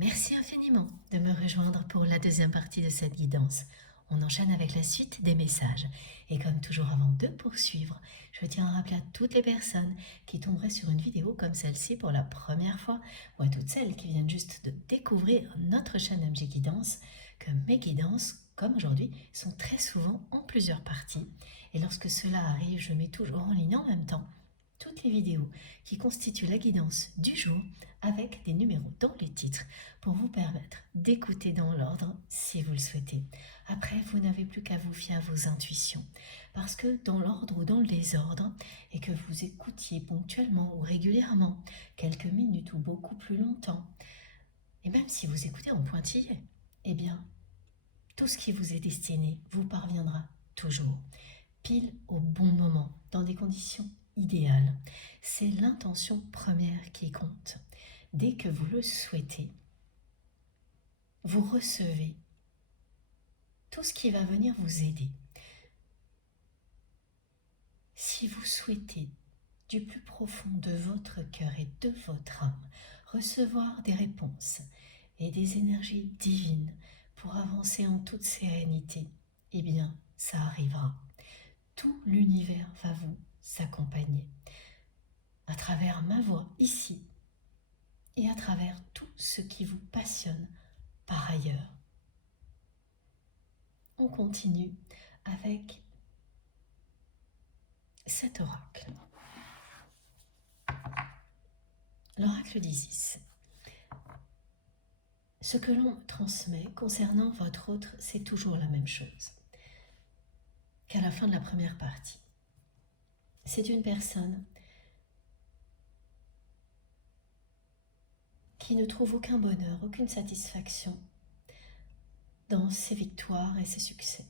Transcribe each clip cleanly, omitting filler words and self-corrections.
Merci infiniment de me rejoindre pour la deuxième partie de cette guidance. On enchaîne avec la suite des messages. Et comme toujours avant de poursuivre, je tiens à rappeler à toutes les personnes qui tomberaient sur une vidéo comme celle-ci pour la première fois, ou à toutes celles qui viennent juste de découvrir notre chaîne MG Guidance, que mes guidances, comme aujourd'hui, sont très souvent en plusieurs parties. Et lorsque cela arrive, je mets toujours en ligne en même temps toutes les vidéos qui constituent la guidance du jour avec des numéros dans les titres pour vous permettre d'écouter dans l'ordre si vous le souhaitez. Après, vous n'avez plus qu'à vous fier à vos intuitions parce que dans l'ordre ou dans le désordre et que vous écoutiez ponctuellement ou régulièrement, quelques minutes ou beaucoup plus longtemps, et même si vous écoutez en pointillé, eh bien, tout ce qui vous est destiné vous parviendra toujours, pile au bon moment, dans des conditions idéales. C'est l'intention première qui compte. Dès que vous le souhaitez, vous recevez tout ce qui va venir vous aider. Si vous souhaitez du plus profond de votre cœur et de votre âme recevoir des réponses et des énergies divines pour avancer en toute sérénité, eh bien, ça arrivera. Tout l'univers va vous accompagner à travers ma voix ici et à travers tout ce qui vous passionne par ailleurs. On continue avec cet oracle. L'oracle d'Isis. Ce que l'on transmet concernant votre autre, c'est toujours la même chose qu'à la fin de la première partie. C'est une personne qui ne trouve aucun bonheur, aucune satisfaction dans ses victoires et ses succès.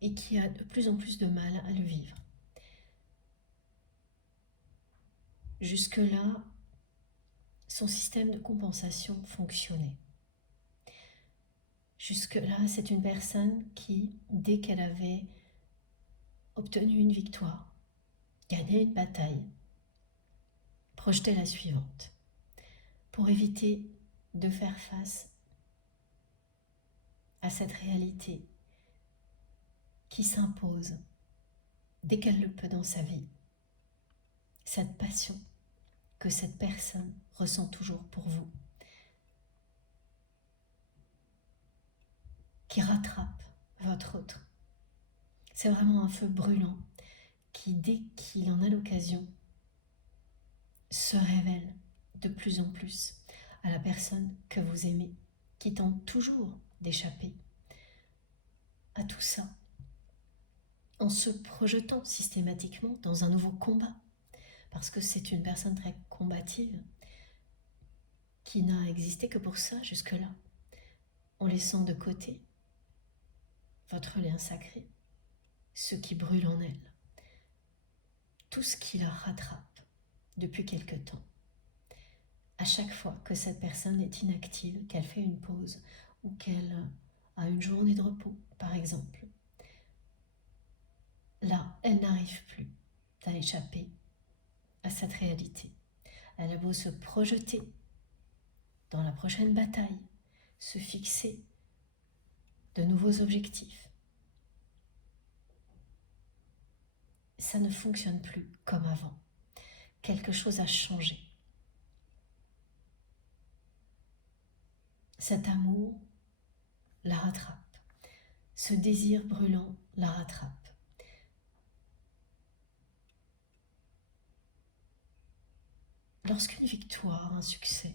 Et qui a de plus en plus de mal à le vivre. Jusque-là, son système de compensation fonctionnait. Jusque-là, c'est une personne qui, dès qu'elle avait obtenu une victoire, gagné une bataille, projetait la suivante pour éviter de faire face à cette réalité qui s'impose dès qu'elle le peut dans sa vie. Cette passion que cette personne ressent toujours pour vous, qui rattrape votre autre. C'est vraiment un feu brûlant qui, dès qu'il en a l'occasion, se révèle de plus en plus à la personne que vous aimez, qui tente toujours d'échapper à tout ça, en se projetant systématiquement dans un nouveau combat, parce que c'est une personne très combative, qui n'a existé que pour ça jusque-là, en laissant de côté votre lien sacré, ce qui brûle en elle, tout ce qui la rattrape depuis quelque temps. À chaque fois que cette personne est inactive, qu'elle fait une pause ou qu'elle a une journée de repos, par exemple, là, elle n'arrive plus à échapper à cette réalité. Elle a beau se projeter dans la prochaine bataille, se fixer de nouveaux objectifs. Ça ne fonctionne plus comme avant. Quelque chose a changé. Cet amour la rattrape. Ce désir brûlant la rattrape. Lorsqu'une victoire, un succès,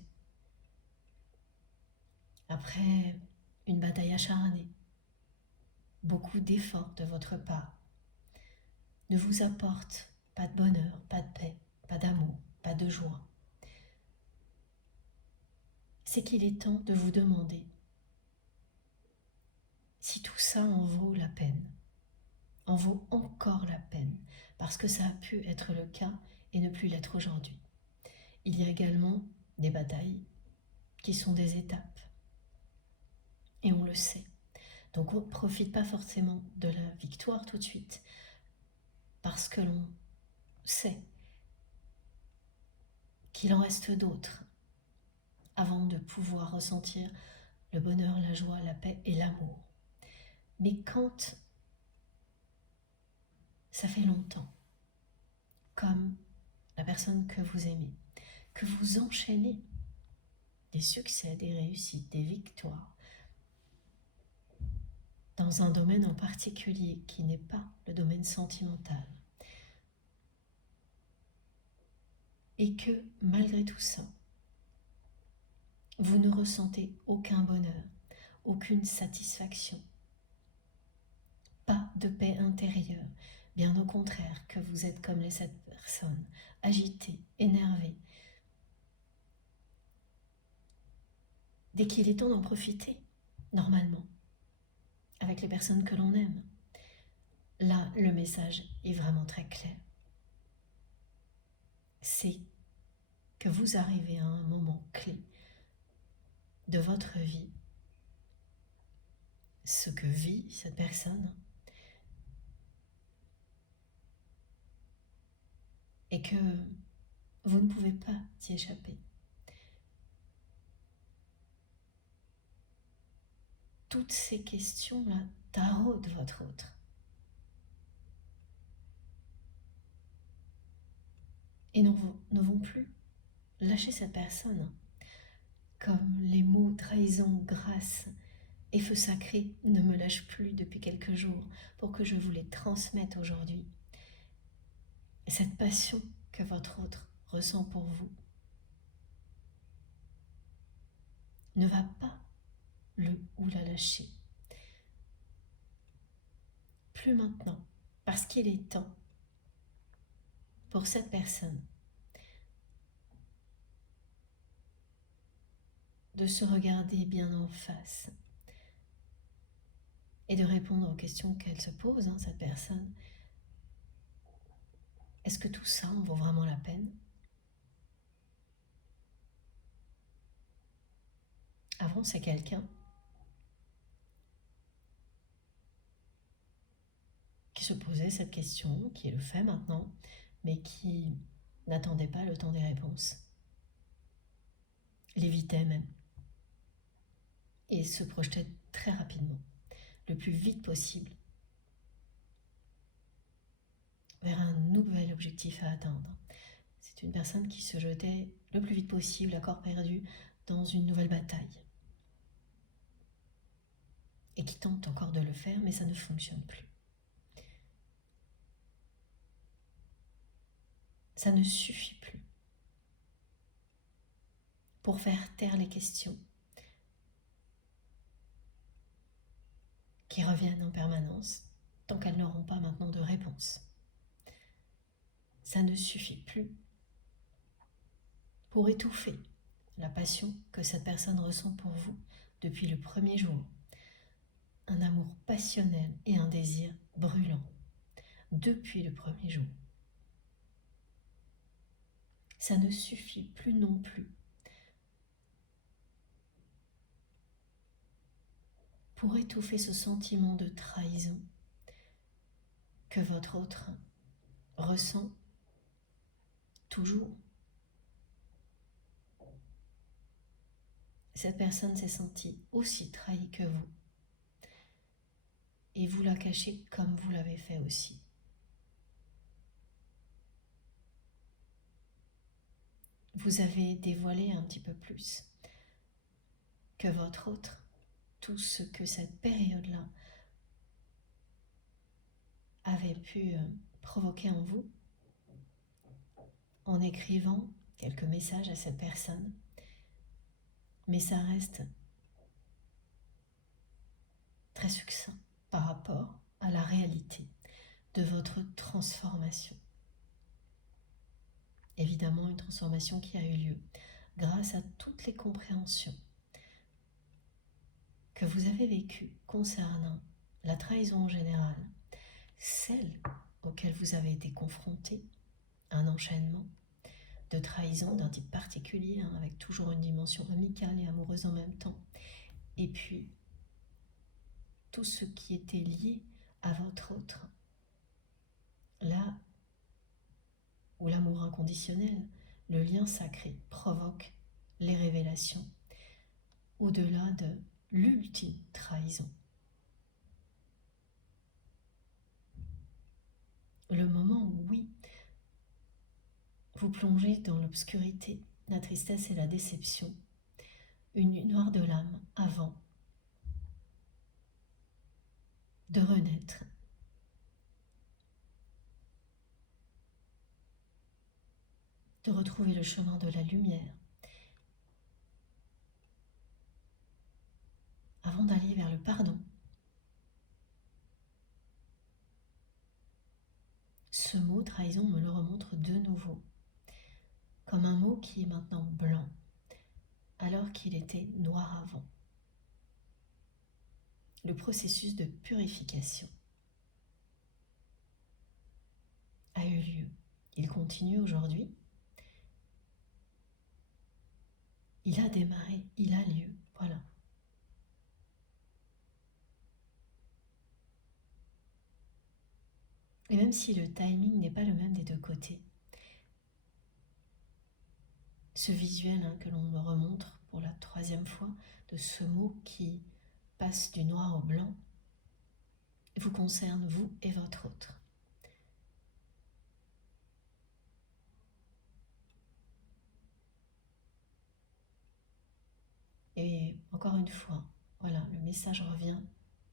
après une bataille acharnée, beaucoup d'efforts de votre part, ne vous apporte pas de bonheur, pas de paix, pas d'amour, pas de joie, c'est qu'il est temps de vous demander si tout ça en vaut la peine, en vaut encore la peine, parce que ça a pu être le cas et ne plus l'être aujourd'hui. Il y a également des batailles qui sont des étapes, et on le sait. Donc on ne profite pas forcément de la victoire tout de suite, parce que l'on sait qu'il en reste d'autres avant de pouvoir ressentir le bonheur, la joie, la paix et l'amour. Mais quand ça fait longtemps, comme la personne que vous aimez, que vous enchaînez des succès, des réussites, des victoires, dans un domaine en particulier qui n'est pas le domaine sentimental, et que malgré tout ça, vous ne ressentez aucun bonheur, aucune satisfaction, pas de paix intérieure, bien au contraire que vous êtes comme cette personne, agitée, énervée. Dès qu'il est temps d'en profiter, normalement, avec les personnes que l'on aime, là, le message est vraiment très clair. C'est que vous arrivez à un moment clé de votre vie, ce que vit cette personne, et que vous ne pouvez pas y échapper. Toutes ces questions-là taraudent votre autre. Et ne vont plus lâcher cette personne. Comme les mots trahison, grâce et feu sacré ne me lâchent plus depuis quelques jours pour que je vous les transmette aujourd'hui. Cette passion que votre autre ressent pour vous ne va pas le ou la lâcher. Plus maintenant, parce qu'il est temps pour cette personne de se regarder bien en face et de répondre aux questions qu'elle se pose, cette personne. Est-ce que tout ça en vaut vraiment la peine? Avant, c'est quelqu'un qui se posait cette question, qui le fait maintenant, mais qui n'attendait pas le temps des réponses, l'évitait même, et se projetait très rapidement, le plus vite possible, vers un nouvel objectif à atteindre. C'est une personne qui se jetait le plus vite possible, à corps perdu, dans une nouvelle bataille, et qui tente encore de le faire, mais ça ne fonctionne plus. Ça ne suffit plus pour faire taire les questions qui reviennent en permanence tant qu'elles n'auront pas maintenant de réponse. Ça ne suffit plus pour étouffer la passion que cette personne ressent pour vous depuis le premier jour. Un amour passionnel et un désir brûlant depuis le premier jour. Ça ne suffit plus non plus pour étouffer ce sentiment de trahison que votre autre ressent toujours. Cette personne s'est sentie aussi trahie que vous. Et vous la cachez comme vous l'avez fait aussi. Vous avez dévoilé un petit peu plus que votre autre tout ce que cette période-là avait pu provoquer en vous en écrivant quelques messages à cette personne. Mais ça reste très succinct par rapport à la réalité de votre transformation. Évidemment, une transformation qui a eu lieu grâce à toutes les compréhensions que vous avez vécues concernant la trahison en général, celle auquel vous avez été confronté, un enchaînement de trahison d'un type particulier, avec toujours une dimension amicale et amoureuse en même temps, et puis tout ce qui était lié à votre autre, là où l'amour inconditionnel, le lien sacré, provoque les révélations, au-delà de l'ultime trahison. Le moment où, oui, vous plongez dans l'obscurité, la tristesse et la déception, une nuit noire de l'âme avant de renaître. De retrouver le chemin de la lumière, avant d'aller vers le pardon. Ce mot trahison me le remontre de nouveau, comme un mot qui est maintenant blanc, alors qu'il était noir avant. Le processus de purification a eu lieu. Il continue aujourd'hui. Il a démarré, il a lieu, voilà. Et même si le timing n'est pas le même des deux côtés, ce visuel que l'on me remontre pour la 3e fois, de ce mot qui passe du noir au blanc, vous concerne, vous et votre autre. Et encore une fois, voilà, le message revient,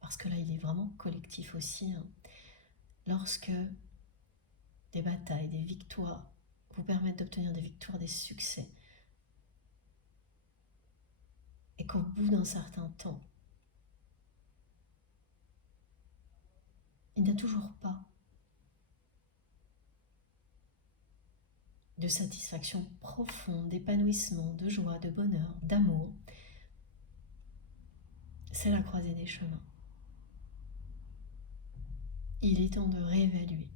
parce que là il est vraiment collectif aussi. Lorsque des batailles, des victoires vous permettent d'obtenir des victoires, des succès, et qu'au bout d'un certain temps, il n'y a toujours pas de satisfaction profonde, d'épanouissement, de joie, de bonheur, d'amour, c'est la croisée des chemins. Il est temps de réévaluer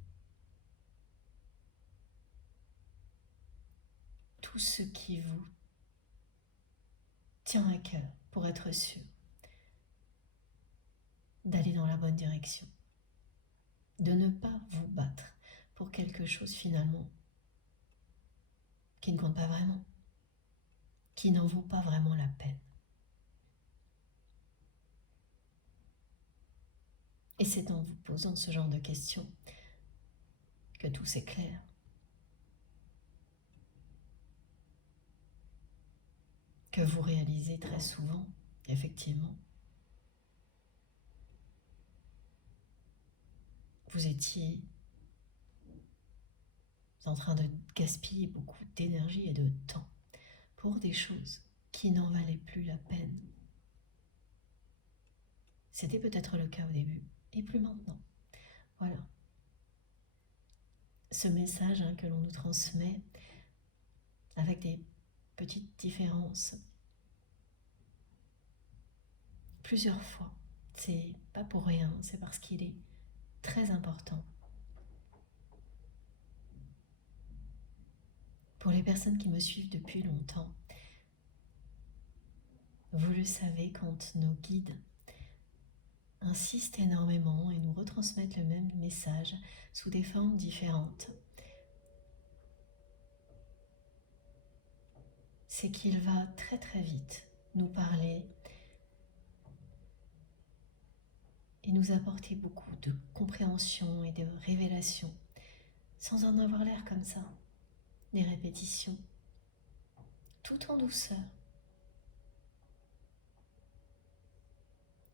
tout ce qui vous tient à cœur pour être sûr d'aller dans la bonne direction, de ne pas vous battre pour quelque chose finalement qui ne compte pas vraiment, qui n'en vaut pas vraiment la peine. Et c'est en vous posant ce genre de questions que tout s'éclaire. Que vous réalisez très souvent, effectivement, vous étiez en train de gaspiller beaucoup d'énergie et de temps pour des choses qui n'en valaient plus la peine. C'était peut-être le cas au début, et plus maintenant. Voilà. Ce message que l'on nous transmet avec des petites différences plusieurs fois. C'est pas pour rien, c'est parce qu'il est très important. Pour les personnes qui me suivent depuis longtemps, vous le savez, quand nos guides insistent énormément et nous retransmettent le même message sous des formes différentes, c'est qu'il va très très vite nous parler et nous apporter beaucoup de compréhension et de révélation, sans en avoir l'air comme ça, des répétitions, tout en douceur,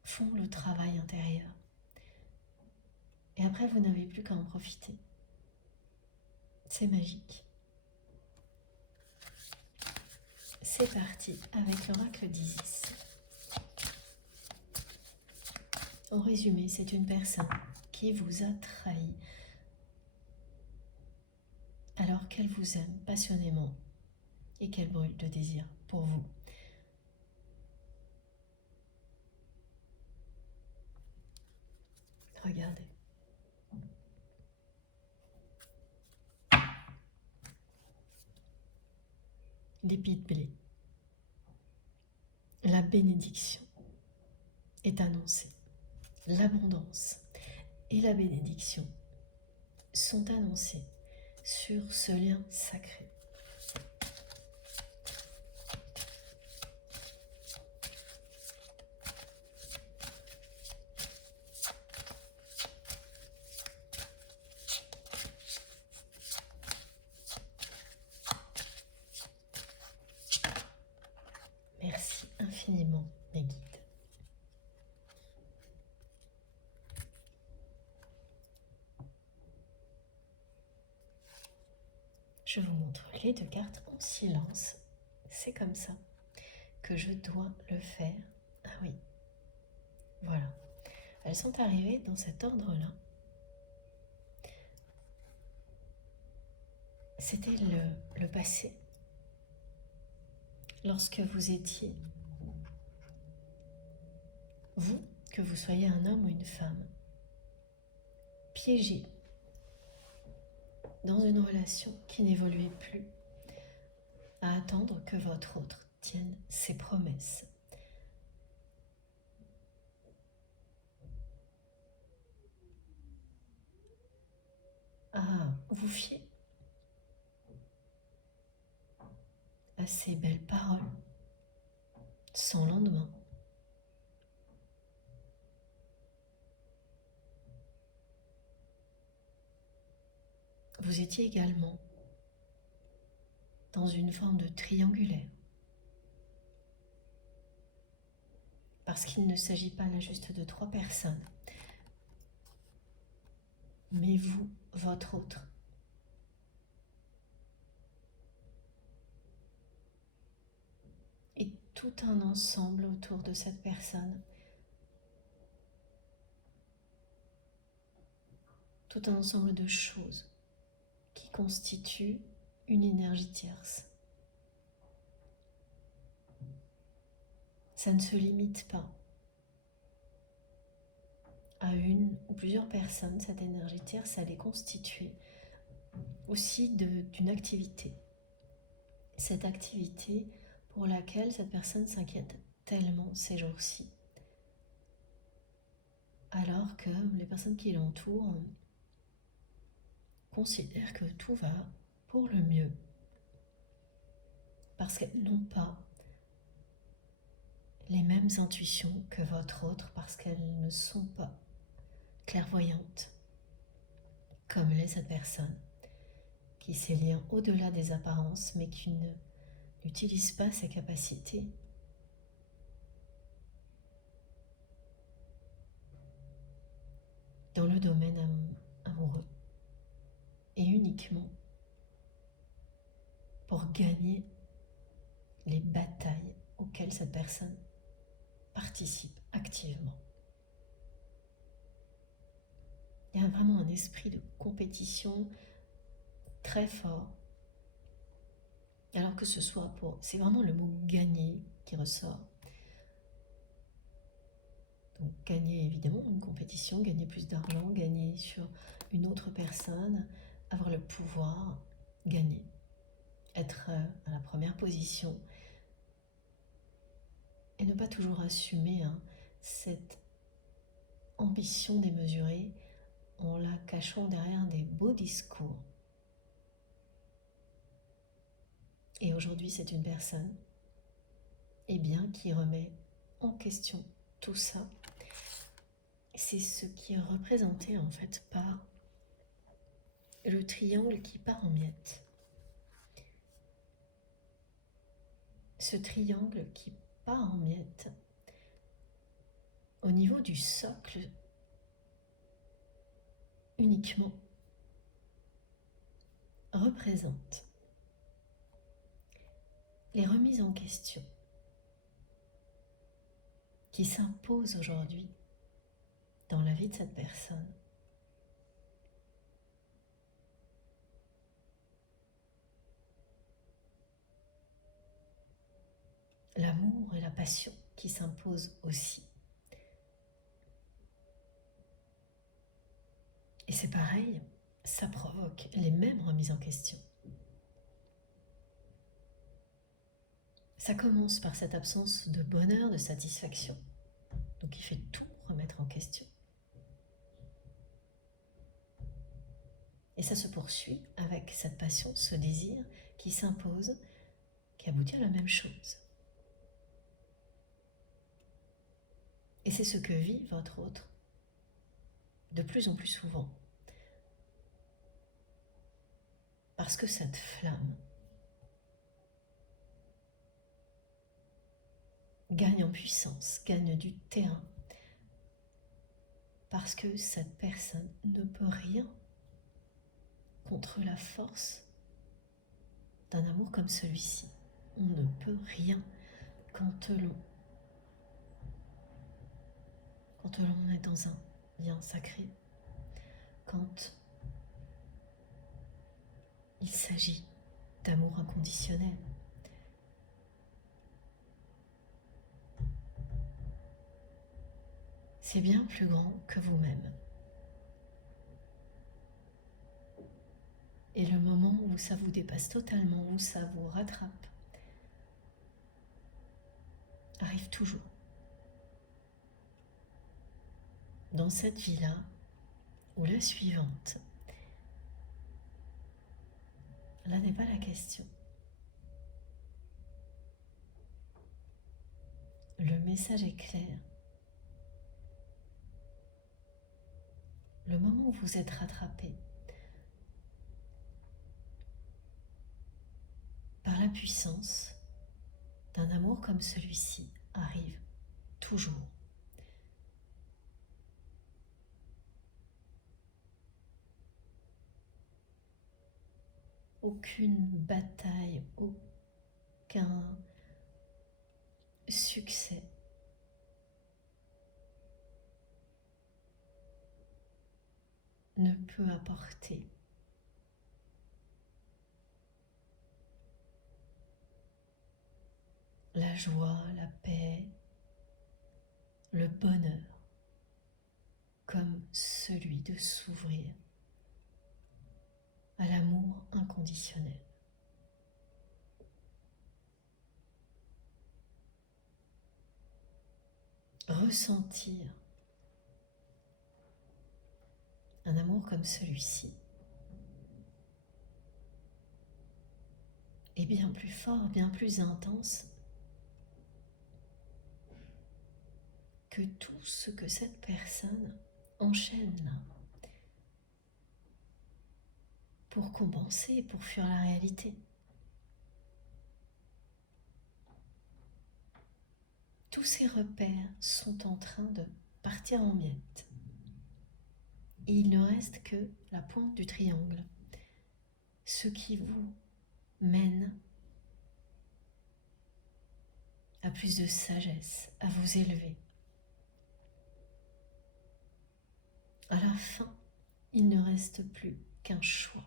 font le travail intérieur. Et après, vous n'avez plus qu'à en profiter. C'est magique. C'est parti avec l'oracle d'Isis. En résumé, c'est une personne qui vous a trahi alors qu'elle vous aime passionnément et qu'elle brûle de désir pour vous. Regardez. L'épi de blé. La bénédiction est annoncée. L'abondance et la bénédiction sont annoncées sur ce lien sacré. infiniment, mes guides. Je vous montre les 2 cartes en silence. C'est comme ça que je dois le faire. Ah oui, voilà. Elles sont arrivées dans cet ordre-là. C'était le passé. Lorsque vous étiez, vous, que vous soyez un homme ou une femme, piégé dans une relation qui n'évoluait plus, à attendre que votre autre tienne ses promesses. À vous fier à ces belles paroles, sans lendemain. Vous étiez également dans une forme de triangulaire. Parce qu'il ne s'agit pas là juste de 3 personnes, mais vous, votre autre. Et tout un ensemble autour de cette personne. Tout un ensemble de choses qui constituent une énergie tierce. Ça ne se limite pas à une ou plusieurs personnes, cette énergie tierce, elle est constituée aussi d'une activité. Cette activité pour laquelle cette personne s'inquiète tellement ces jours-ci. Alors que les personnes qui l'entourent considèrent que tout va pour le mieux. Parce qu'elles n'ont pas les mêmes intuitions que votre autre, parce qu'elles ne sont pas clairvoyantes, comme l'est cette personne, qui sait lire au-delà des apparences, mais qui n'utilise pas ses capacités. Dans le domaine amoureux, et uniquement pour gagner les batailles auxquelles cette personne participe activement. Il y a vraiment un esprit de compétition très fort. Alors que ce soit pour... C'est vraiment le mot gagner qui ressort. Donc gagner évidemment une compétition, gagner plus d'argent, gagner sur une autre personne, avoir le pouvoir, gagner. Être à la première position. Et ne pas toujours assumer cette ambition démesurée en la cachant derrière des beaux discours. Et aujourd'hui, c'est une personne qui remet en question tout ça. C'est ce qui est représenté en fait par le triangle qui part en miettes. Ce triangle qui part en miettes, au niveau du socle, uniquement, représente les remises en question qui s'imposent aujourd'hui dans la vie de cette personne. L'amour et la passion qui s'imposent aussi. Et c'est pareil, ça provoque les mêmes remises en question. Ça commence par cette absence de bonheur, de satisfaction, donc il fait tout remettre en question. Et ça se poursuit avec cette passion, ce désir qui s'impose, qui aboutit à la même chose. Et c'est ce que vit votre autre de plus en plus souvent. Parce que cette flamme gagne en puissance, gagne du terrain, parce que cette personne ne peut rien contre la force d'un amour comme celui-ci. On ne peut rien quand l'on est dans un lien sacré, quand il s'agit d'amour inconditionnel. C'est bien plus grand que vous-même. Et le moment où ça vous dépasse totalement, où ça vous rattrape, arrive toujours. Dans cette vie-là, ou la suivante, là n'est pas la question. Le message est clair. Le moment où vous êtes rattrapé par la puissance d'un amour comme celui-ci arrive toujours. Aucune bataille, aucun succès ne peut apporter la joie, la paix, le bonheur comme celui de s'ouvrir à l'amour inconditionnel. Ressentir un amour comme celui-ci est bien plus fort, bien plus intense que tout ce que cette personne enchaîne là pour compenser, pour fuir la réalité. Tous ces repères sont en train de partir en miettes. Et il ne reste que la pointe du triangle, ce qui vous mène à plus de sagesse, à vous élever. À la fin, il ne reste plus qu'un choix.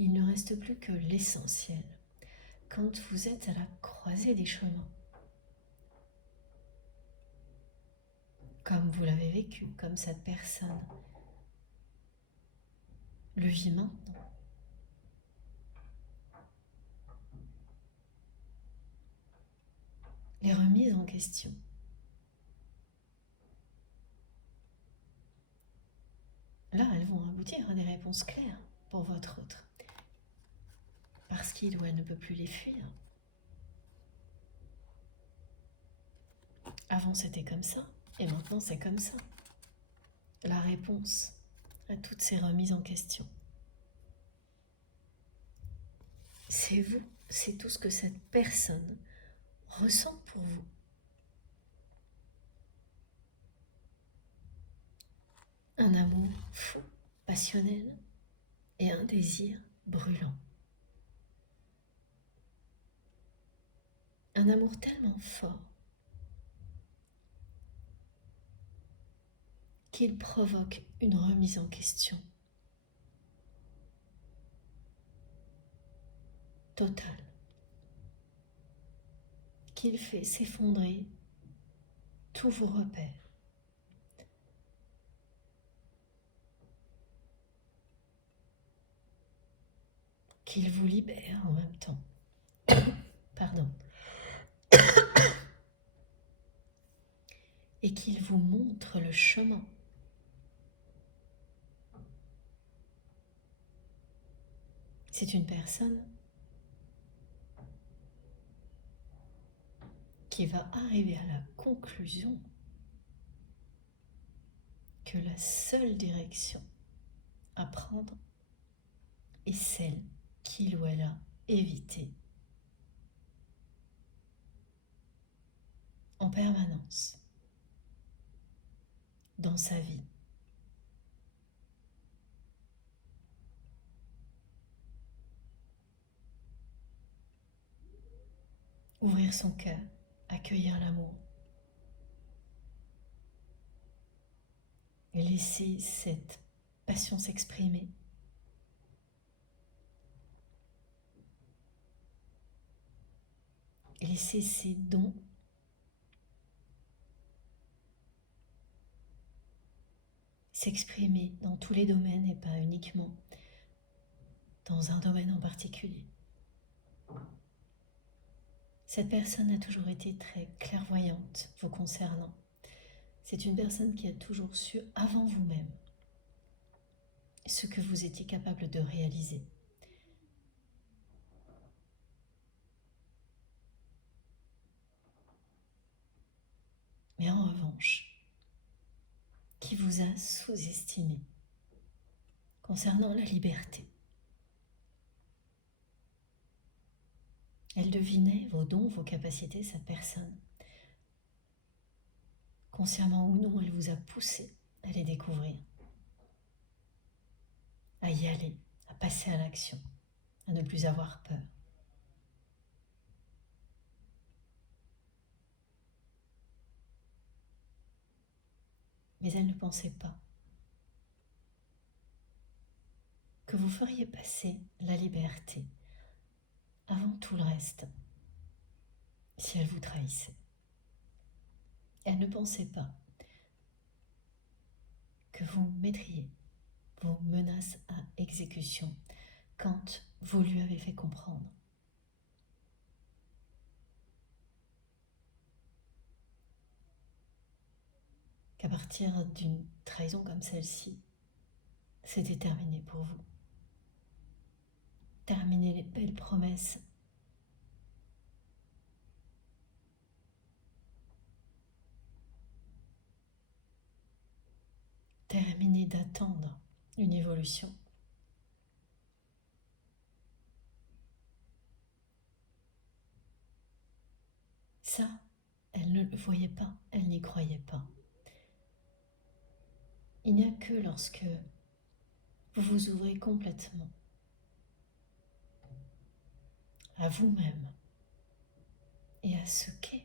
Il ne reste plus que l'essentiel. Quand vous êtes à la croisée des chemins, comme vous l'avez vécu, comme cette personne le vit maintenant, les remises en question, là, elles vont aboutir à des réponses claires pour votre autre. Parce qu'il ou elle ne peut plus les fuir. Avant, c'était comme ça, et maintenant, c'est comme ça. La réponse à toutes ces remises en question, c'est vous, c'est tout ce que cette personne ressent pour vous. Un amour fou, passionnel, et un désir brûlant. Un amour tellement fort qu'il provoque une remise en question totale, qu'il fait s'effondrer tous vos repères. Qu'il vous libère en même temps. Pardon. Et qu'il vous montre le chemin. C'est une personne qui va arriver à la conclusion que la seule direction à prendre est celle qu'il ou elle a évitée en permanence dans sa vie. Ouvrir son cœur, accueillir l'amour et laisser cette passion s'exprimer. Et laisser ses dons s'exprimer dans tous les domaines et pas uniquement dans un domaine en particulier. Cette personne a toujours été très clairvoyante vous concernant. C'est une personne qui a toujours su avant vous-même ce que vous étiez capable de réaliser. Mais en revanche, qui vous a sous-estimé concernant la liberté. Elle devinait vos dons, vos capacités, cette personne. Consciemment ou non, elle vous a poussé à les découvrir, à y aller, à passer à l'action, à ne plus avoir peur. Mais elle ne pensait pas que vous feriez passer la liberté avant tout le reste si elle vous trahissait. Elle ne pensait pas que vous mettriez vos menaces à exécution quand vous lui avez fait comprendre qu'à partir d'une trahison comme celle-ci, c'était terminé pour vous. Terminer les belles promesses. Terminer d'attendre une évolution. Ça, elle ne le voyait pas, elle n'y croyait pas. Il n'y a que lorsque vous vous ouvrez complètement à vous-même et à ce qu'est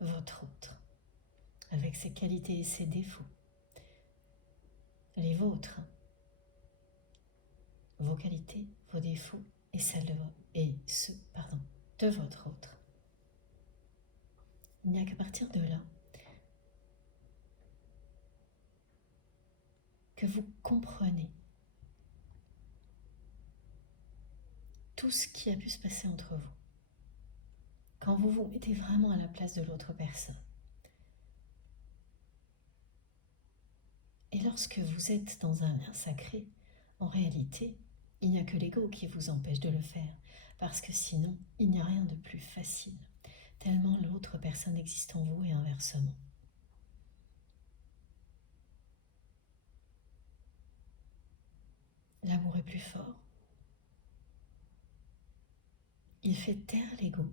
votre autre, avec ses qualités et ses défauts, les vôtres, vos qualités, vos défauts et ceux de votre autre. Il n'y a qu'à partir de là que vous comprenez tout ce qui a pu se passer entre vous. Quand vous vous mettez vraiment à la place de l'autre personne. Et lorsque vous êtes dans un lien sacré, en réalité, il n'y a que l'ego qui vous empêche de le faire, parce que sinon, il n'y a rien de plus facile, tellement l'autre personne existe en vous et inversement. L'amour est plus fort. Il fait taire l'ego.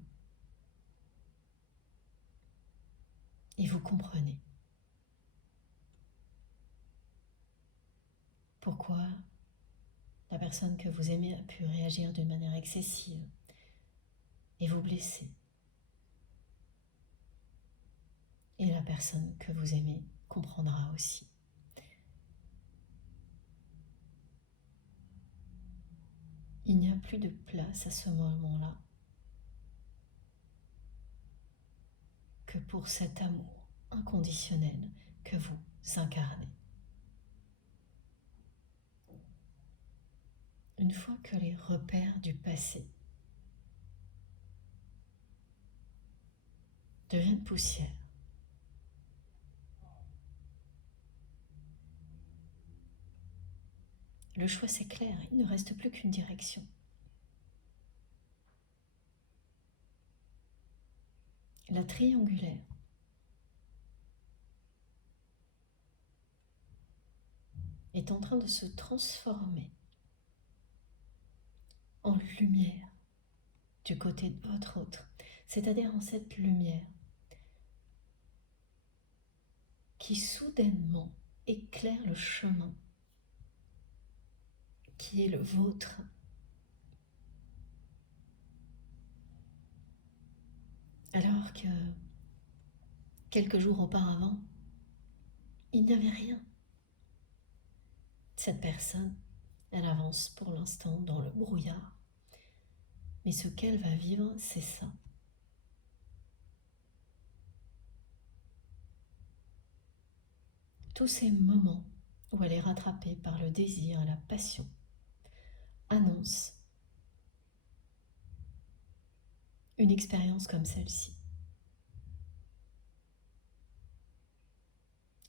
Et vous comprenez pourquoi la personne que vous aimez a pu réagir d'une manière excessive et vous blesser. Et la personne que vous aimez comprendra aussi. Il n'y a plus de place à ce moment-là que pour cet amour inconditionnel que vous incarnez. Une fois que les repères du passé deviennent poussière, le choix c'est clair, il ne reste plus qu'une direction. La triangulaire est en train de se transformer en lumière du côté de votre autre, c'est-à-dire en cette lumière qui soudainement éclaire le chemin qui est le vôtre. Alors que quelques jours auparavant, il n'y avait rien. Cette personne, elle avance pour l'instant dans le brouillard. Mais ce qu'elle va vivre, c'est ça. Tous ces moments où elle est rattrapée par le désir et la passion annoncent une expérience comme celle-ci.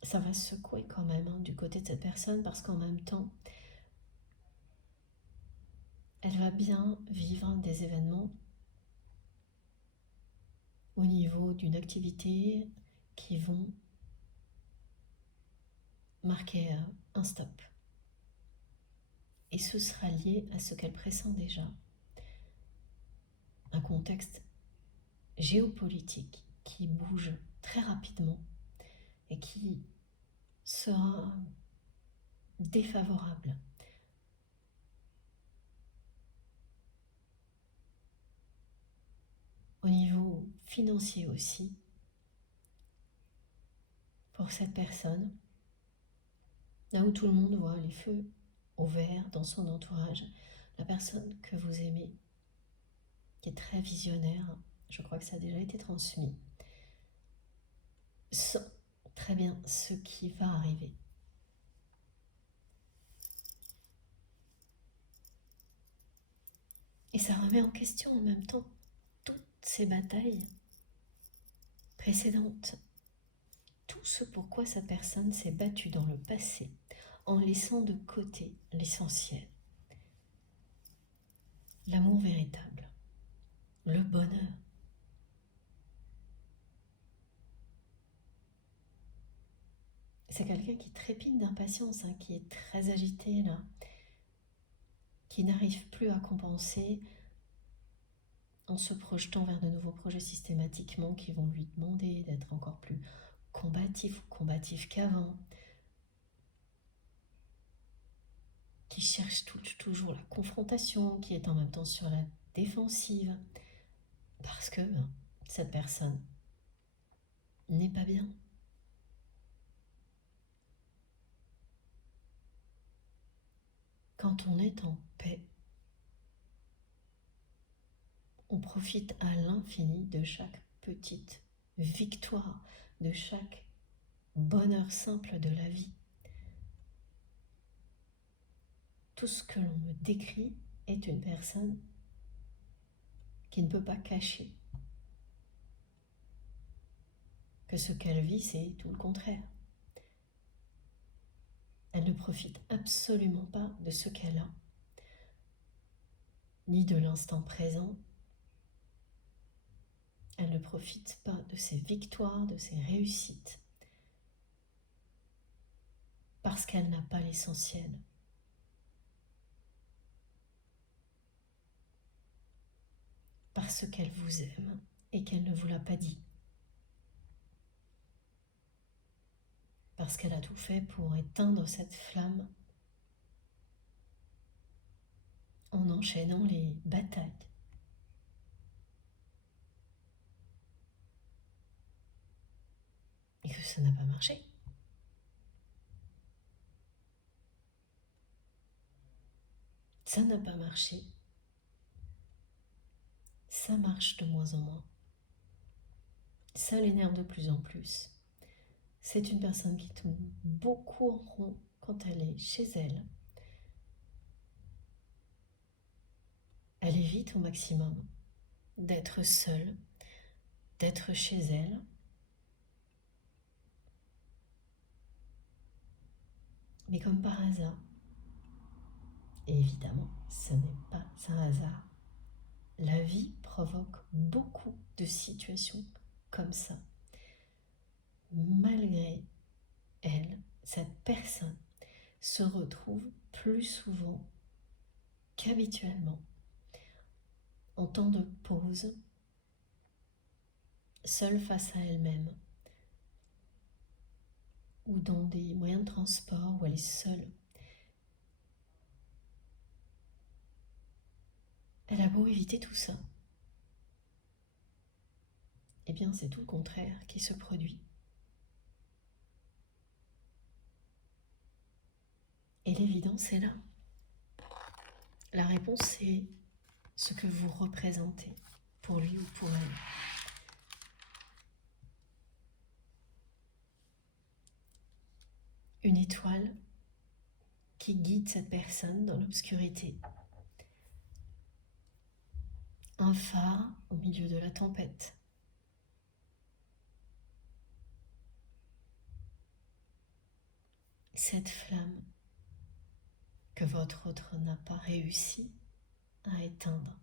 Ça va secouer quand même du côté de cette personne parce qu'en même temps, elle va bien vivre des événements au niveau d'une activité qui vont marquer un stop. Et ce sera lié à ce qu'elle pressent déjà. Un contexte géopolitique qui bouge très rapidement et qui sera défavorable. Au niveau financier aussi, pour cette personne, là où tout le monde voit les feux au vert dans son entourage, la personne que vous aimez, qui est très visionnaire, je crois que ça a déjà été transmis, sent très bien ce qui va arriver. Et ça remet en question en même temps toutes ces batailles précédentes, tout ce pourquoi sa personne s'est battue dans le passé, en laissant de côté l'essentiel, l'amour véritable, le bonheur. C'est quelqu'un qui trépigne d'impatience, qui est très agité là, qui n'arrive plus à compenser en se projetant vers de nouveaux projets systématiquement qui vont lui demander d'être encore plus combatif ou combatif qu'avant, qui cherche toujours la confrontation, qui est en même temps sur la défensive, parce que cette personne n'est pas bien. Quand on est en paix, on profite à l'infini de chaque petite victoire, de chaque bonheur simple de la vie. Tout ce que l'on me décrit est une personne qui ne peut pas cacher que ce qu'elle vit, c'est tout le contraire. Elle ne profite absolument pas de ce qu'elle a, ni de l'instant présent. Elle ne profite pas de ses victoires, de ses réussites, parce qu'elle n'a pas l'essentiel. Parce qu'elle vous aime et qu'elle ne vous l'a pas dit. Parce qu'elle a tout fait pour éteindre cette flamme en enchaînant les batailles. Et que ça n'a pas marché. Ça n'a pas marché. Ça marche de moins en moins. Ça l'énerve de plus en plus. C'est une personne qui tourne beaucoup en rond quand elle est chez elle. Elle évite au maximum d'être seule, d'être chez elle. Mais comme par hasard, et évidemment, ce n'est pas un hasard, la vie provoque beaucoup de situations comme ça. Malgré elle, cette personne se retrouve plus souvent qu'habituellement en temps de pause, seule face à elle-même, ou dans des moyens de transport où elle est seule. Elle a beau éviter tout ça, eh bien c'est tout le contraire qui se produit. Et l'évidence est là. La réponse est ce que vous représentez pour lui ou pour elle. Une étoile qui guide cette personne dans l'obscurité. Un phare au milieu de la tempête. Cette flamme que votre autre n'a pas réussi à éteindre.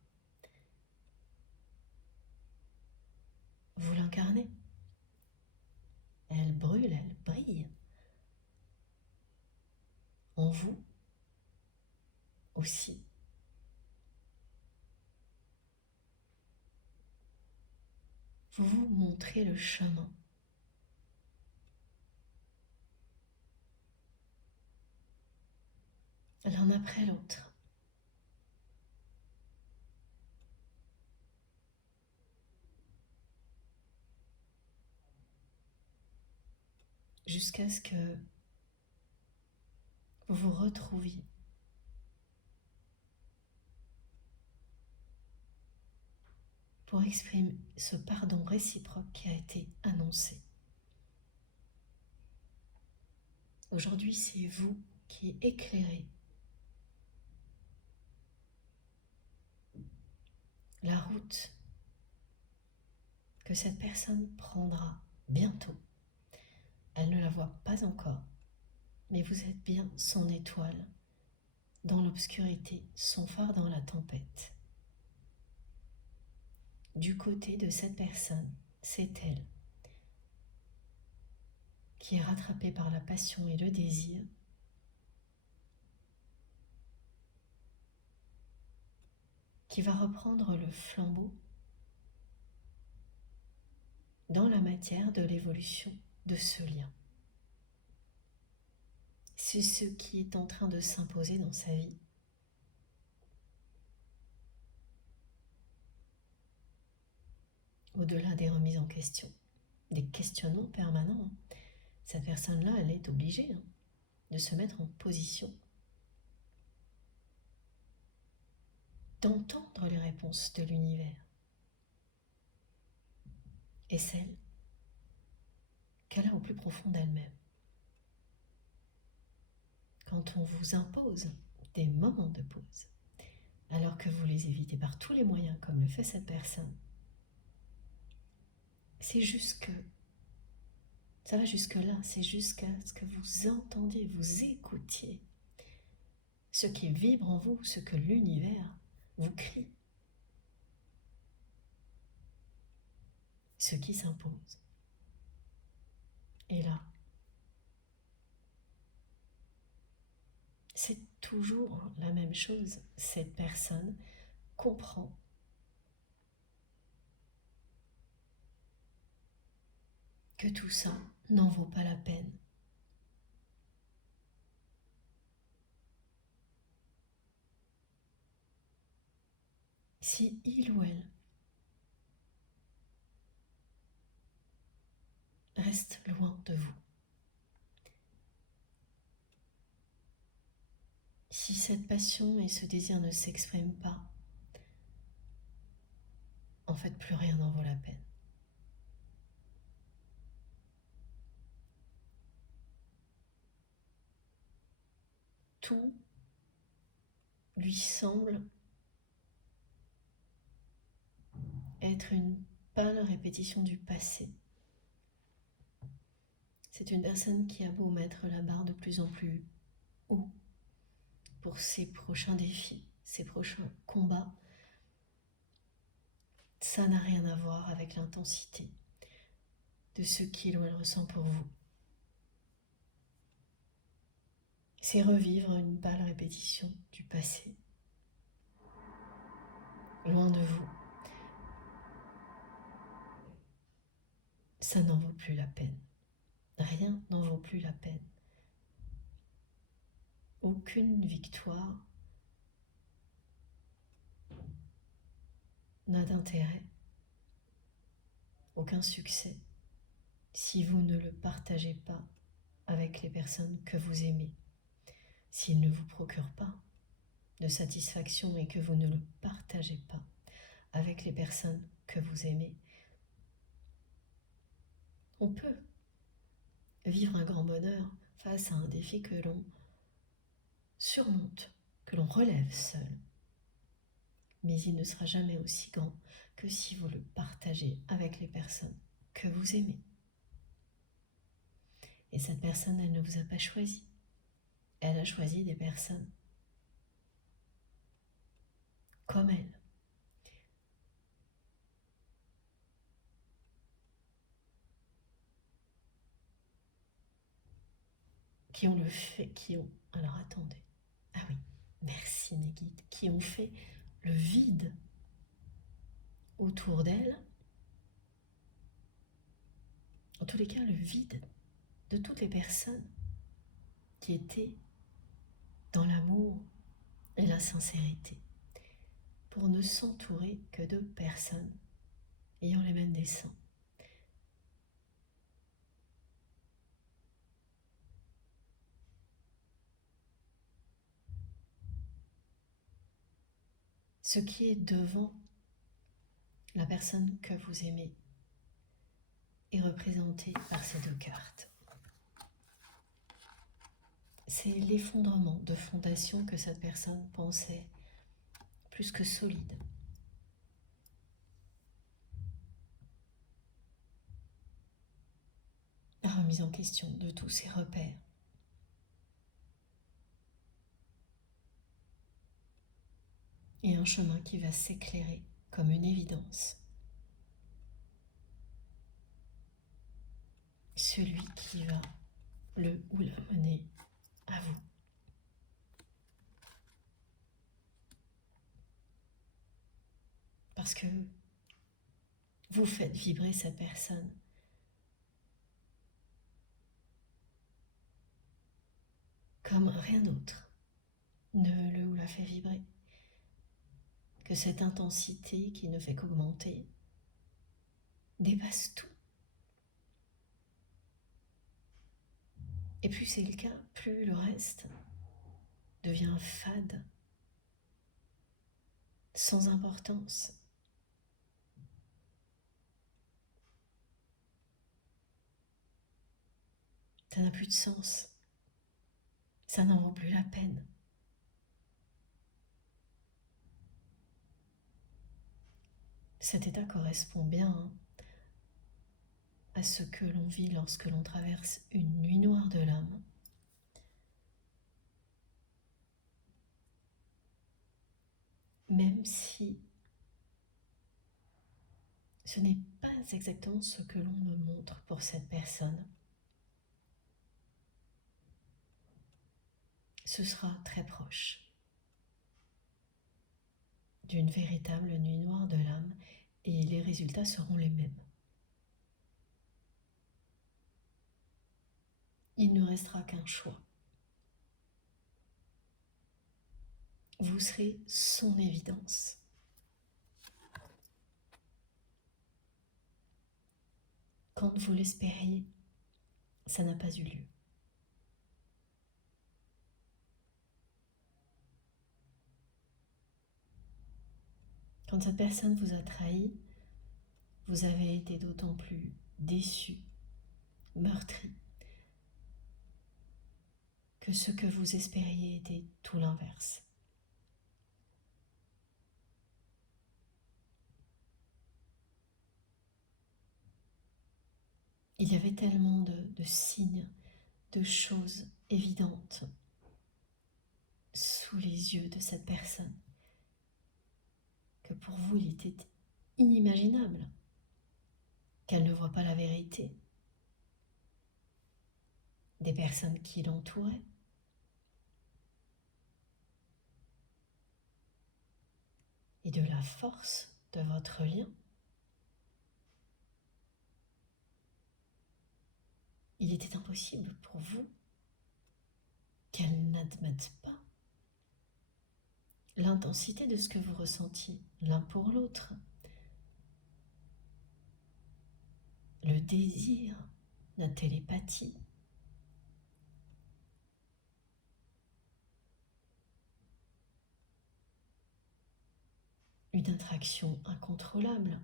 Vous l'incarnez. Elle brûle, elle brille. En vous aussi. Vous vous montrez le chemin. L'un après l'autre. Jusqu'à ce que vous vous retrouviez pour exprimer ce pardon réciproque qui a été annoncé. Aujourd'hui, c'est vous qui éclairez la route que cette personne prendra bientôt. Elle ne la voit pas encore, mais vous êtes bien son étoile dans l'obscurité, son phare dans la tempête. Du côté de cette personne, c'est elle qui est rattrapée par la passion et le désir, qui va reprendre le flambeau dans la matière de l'évolution de ce lien. C'est ce qui est en train de s'imposer dans sa vie. Au-delà des remises en question, des questionnements permanents, cette personne-là, elle est obligée de se mettre en position, d'entendre les réponses de l'univers et celles qu'elle a au plus profond d'elle-même. Quand on vous impose des moments de pause, alors que vous les évitez par tous les moyens, comme le fait cette personne, c'est juste que ça va jusque-là, c'est jusqu'à ce que vous entendiez, vous écoutiez ce qui vibre en vous, ce que l'univers vous crie, ce qui s'impose. Et là, c'est toujours la même chose. Cette personne comprend que tout ça n'en vaut pas la peine. Si il ou elle reste loin de vous, si cette passion et ce désir ne s'expriment pas, en fait, plus rien n'en vaut la peine. Tout lui semble être une pâle répétition du passé. C'est une personne qui a beau mettre la barre de plus en plus haut pour ses prochains défis, ses prochains combats. Ça n'a rien à voir avec l'intensité de ce qu'il ou elle ressent pour vous. C'est revivre une pâle répétition du passé, loin de vous. Ça n'en vaut plus la peine. Rien n'en vaut plus la peine. Aucune victoire n'a d'intérêt, aucun succès, si vous ne le partagez pas avec les personnes que vous aimez. S'il ne vous procure pas de satisfaction et que vous ne le partagez pas avec les personnes que vous aimez, on peut vivre un grand bonheur face à un défi que l'on surmonte, que l'on relève seul. Mais il ne sera jamais aussi grand que si vous le partagez avec les personnes que vous aimez. Et cette personne, elle ne vous a pas choisi. Elle a choisi des personnes comme elle. Qui ont le fait, alors attendez. Ah oui, merci Négit. Qui ont fait le vide autour d'elle. En tous les cas, le vide de toutes les personnes qui étaient dans l'amour et la sincérité, pour ne s'entourer que de personnes ayant les mêmes desseins. Ce qui est devant la personne que vous aimez est représenté par ces deux cartes. C'est l'effondrement de fondation que cette personne pensait plus que solide. La remise en question de tous ses repères. Et un chemin qui va s'éclairer comme une évidence. Celui qui va le ou la mener à vous. Parce que vous faites vibrer cette personne. Comme rien d'autre ne le ou la fait vibrer. Que cette intensité qui ne fait qu'augmenter dépasse tout. Et plus c'est le cas, plus le reste devient fade, sans importance. Ça n'a plus de sens. Ça n'en vaut plus la peine. Cet état correspond bien à ce que l'on vit lorsque l'on traverse une nuit noire de l'âme. Même si ce n'est pas exactement ce que l'on me montre pour cette personne, ce sera très proche d'une véritable nuit noire de l'âme et les résultats seront les mêmes. Il ne restera qu'un choix. Vous serez son évidence. Quand vous l'espériez, ça n'a pas eu lieu. Quand cette personne vous a trahi, vous avez été d'autant plus déçu, meurtri, que ce que vous espériez était tout l'inverse. Il y avait tellement de signes, de choses évidentes sous les yeux de cette personne que pour vous il était inimaginable qu'elle ne voit pas la vérité des personnes qui l'entouraient. Et de la force de votre lien. il était impossible pour vous qu'elle n'admette pas l'intensité de ce que vous ressentiez l'un pour l'autre, le désir, la télépathie. Une attraction incontrôlable,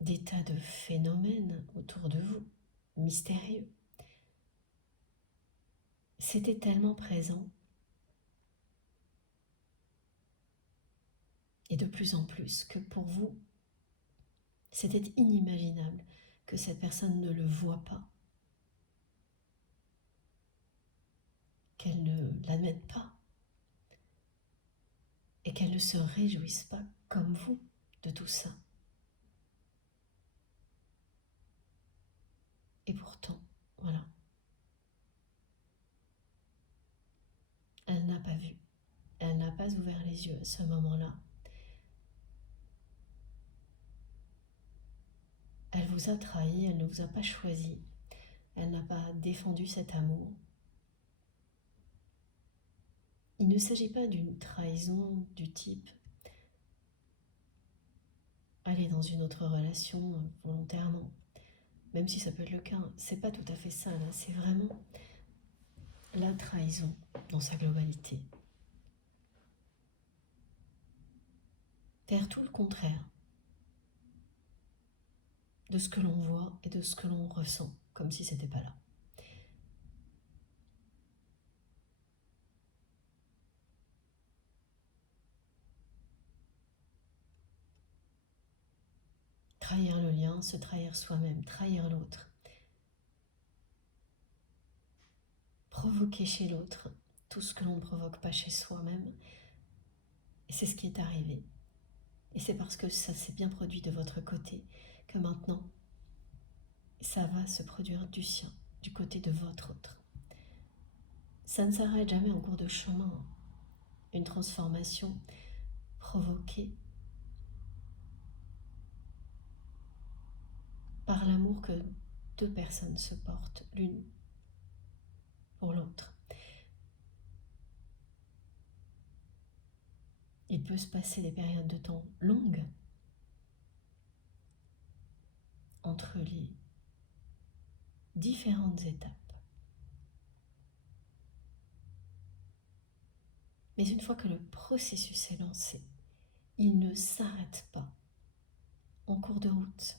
des tas de phénomènes autour de vous, mystérieux. C'était tellement présent. Et de plus en plus que pour vous, c'était inimaginable que cette personne ne le voie pas, qu'elle ne l'admette pas et qu'elle ne se réjouisse pas comme vous de tout ça. Et pourtant, voilà, elle n'a pas vu, elle n'a pas ouvert les yeux à ce moment-là. Elle vous a trahi, elle ne vous a pas choisi, elle n'a pas défendu cet amour. Il ne s'agit pas d'une trahison du type aller dans une autre relation volontairement, même si ça peut être le cas, c'est pas tout à fait ça là, c'est vraiment la trahison dans sa globalité. Faire tout le contraire de ce que l'on voit et de ce que l'on ressent, comme si c'était pas là. Trahir le lien, se trahir soi-même, trahir l'autre. Provoquer chez l'autre tout ce que l'on ne provoque pas chez soi-même. Et c'est ce qui est arrivé. Et c'est parce que ça s'est bien produit de votre côté que maintenant, ça va se produire du sien, du côté de votre autre. Ça ne s'arrête jamais en cours de chemin. Une transformation provoquée par l'amour que deux personnes se portent l'une pour l'autre. Il peut se passer des périodes de temps longues entre les différentes étapes. Mais une fois que le processus est lancé, il ne s'arrête pas en cours de route.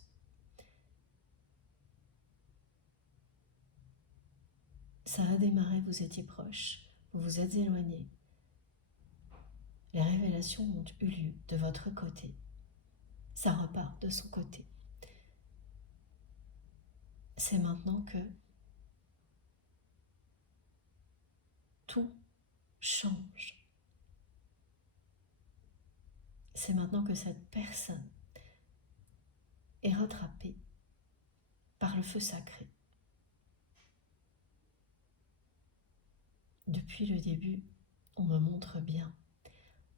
Ça a démarré, vous étiez proche, vous vous êtes éloigné. Les révélations ont eu lieu de votre côté. Ça repart de son côté. C'est maintenant que tout change. C'est maintenant que cette personne est rattrapée par le feu sacré. Depuis le début, on me montre bien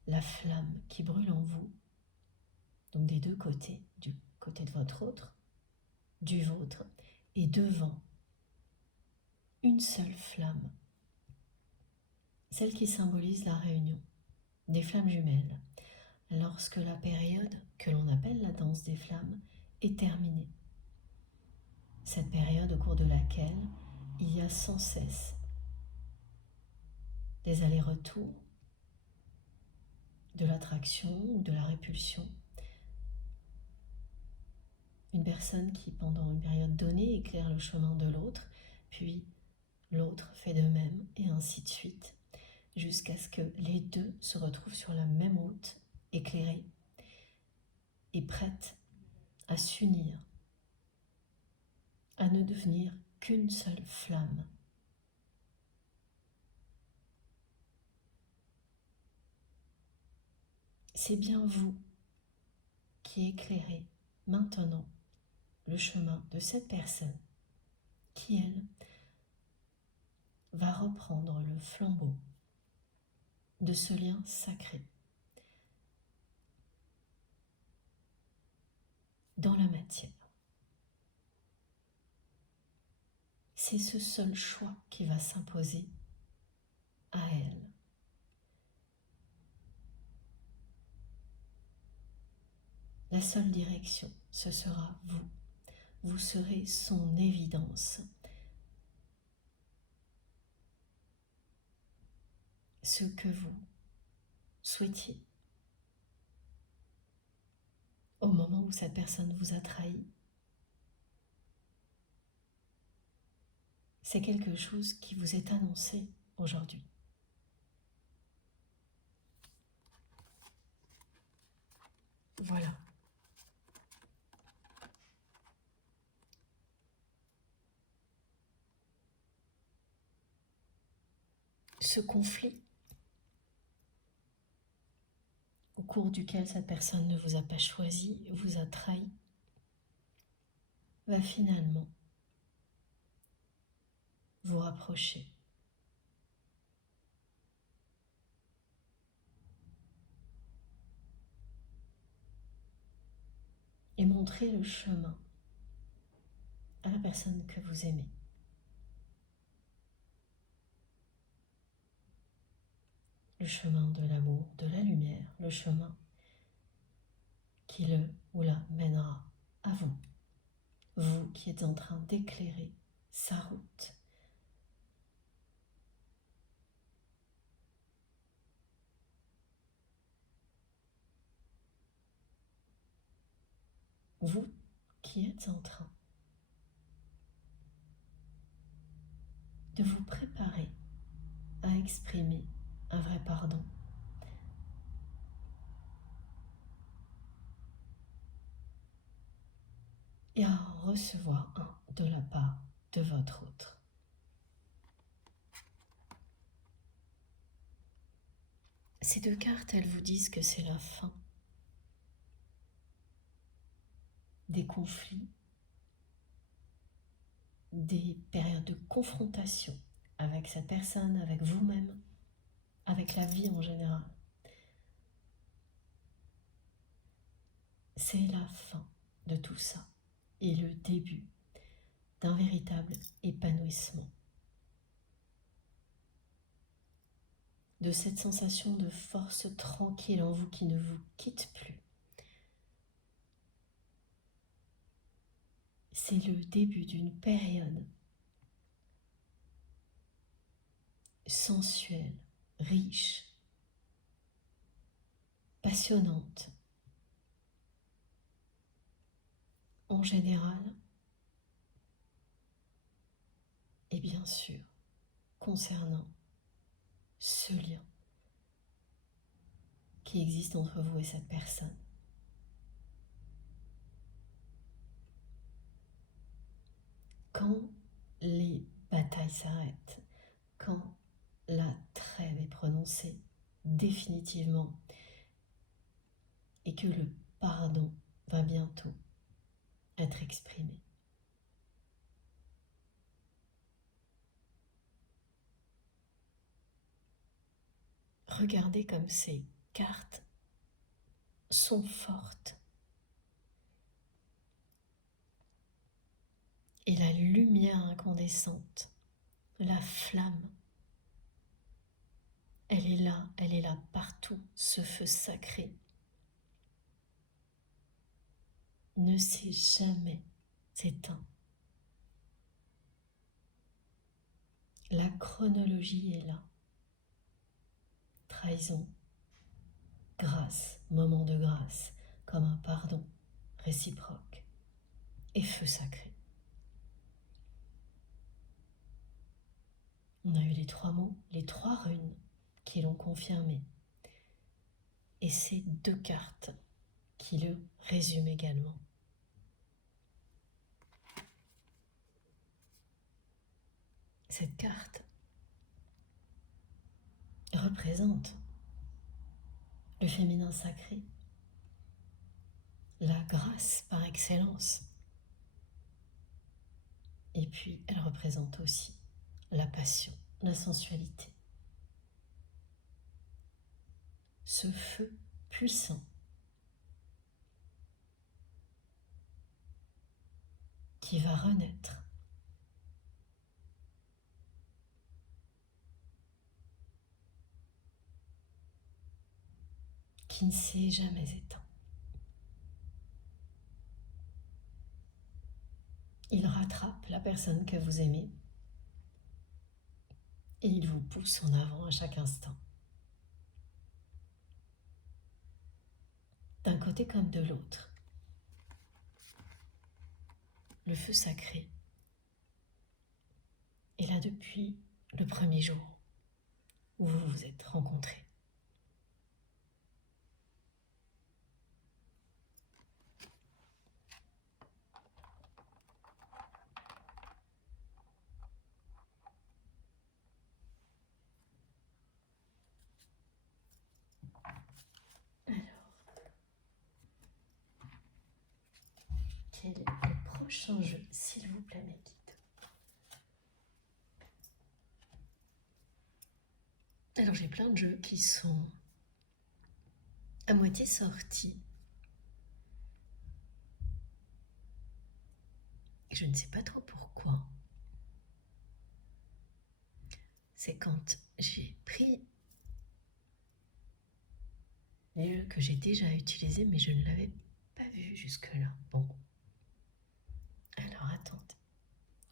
la flamme qui brûle en vous, donc des deux côtés, du côté de votre autre, du vôtre, et devant, une seule flamme, celle qui symbolise la réunion des flammes jumelles, lorsque la période que l'on appelle la danse des flammes est terminée. Cette période au cours de laquelle il y a sans cesse des allers-retours, de l'attraction ou de la répulsion. Une personne qui, pendant une période donnée, éclaire le chemin de l'autre, puis l'autre fait de même, et ainsi de suite, jusqu'à ce que les deux se retrouvent sur la même route, éclairée et prête à s'unir, à ne devenir qu'une seule flamme. C'est bien vous qui éclairez maintenant le chemin de cette personne qui, elle, va reprendre le flambeau de ce lien sacré dans la matière. c'est ce seul choix qui va s'imposer à elle. La seule direction, ce sera vous. Vous serez son évidence. Ce que vous souhaitiez. Au moment où cette personne vous a trahi, c'est quelque chose qui vous est annoncé aujourd'hui. Voilà. Ce conflit au cours duquel cette personne ne vous a pas choisi, vous a trahi, va finalement vous rapprocher. Et montrer le chemin à la personne que vous aimez. Le chemin de l'amour, de la lumière, le chemin qui le ou la mènera à vous. Vous qui êtes en train d'éclairer sa route. Vous qui êtes en train de vous préparer à exprimer un vrai pardon. Et à recevoir un de la part de votre autre. Ces deux cartes, elles vous disent que c'est la fin des conflits, des périodes de confrontation avec cette personne, avec vous-même, avec la vie en général. C'est la fin de tout ça et le début d'un véritable épanouissement. De cette sensation de force tranquille en vous qui ne vous quitte plus. C'est le début d'une période sensuelle, riche, passionnante. En général, et bien sûr, concernant ce lien qui existe entre vous et cette personne. Quand les batailles s'arrêtent, quand la trêve est prononcée définitivement et que le pardon va bientôt être exprimé. Regardez comme ces cartes sont fortes. Et la lumière incandescente, la flamme, elle est là partout, ce feu sacré ne s'est jamais éteint. La chronologie est là. Trahison, grâce, moment de grâce, comme un pardon réciproque et feu sacré. On a eu les 3 mots, les 3 runes qui l'ont confirmé. Et ces 2 cartes qui le résument également. Cette carte représente le féminin sacré, la grâce par excellence. Et puis, elle représente aussi la passion, la sensualité. Ce feu puissant qui va renaître qui ne s'est jamais éteint. Il rattrape la personne que vous aimez et il vous pousse en avant à chaque instant. D'un côté comme de l'autre. Le feu sacré est là depuis le premier jour où vous vous êtes rencontrés. Quel est le prochain jeu, s'il vous plaît, mes guides? Alors j'ai plein de jeux qui sont à moitié sortis. Et je ne sais pas trop pourquoi. C'est quand j'ai pris les jeux que j'ai déjà utilisés, mais je ne l'avais pas vu jusque-là. Bon. Alors attendez.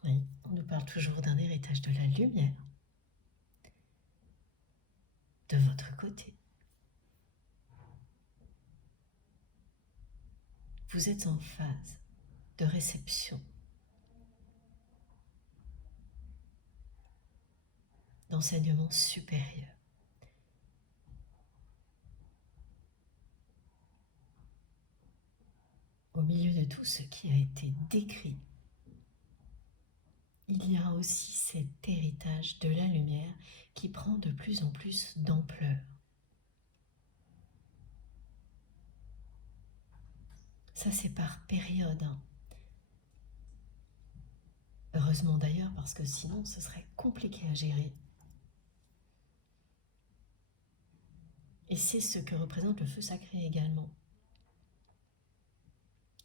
Oui, on nous parle toujours d'un héritage de la lumière. De votre côté. Vous êtes en phase de réception, d'enseignement supérieur. Au milieu de tout ce qui a été décrit, il y a aussi cet héritage de la lumière qui prend de plus en plus d'ampleur. Ça, c'est par période. Heureusement d'ailleurs, parce que sinon, ce serait compliqué à gérer. Et c'est ce que représente le feu sacré également.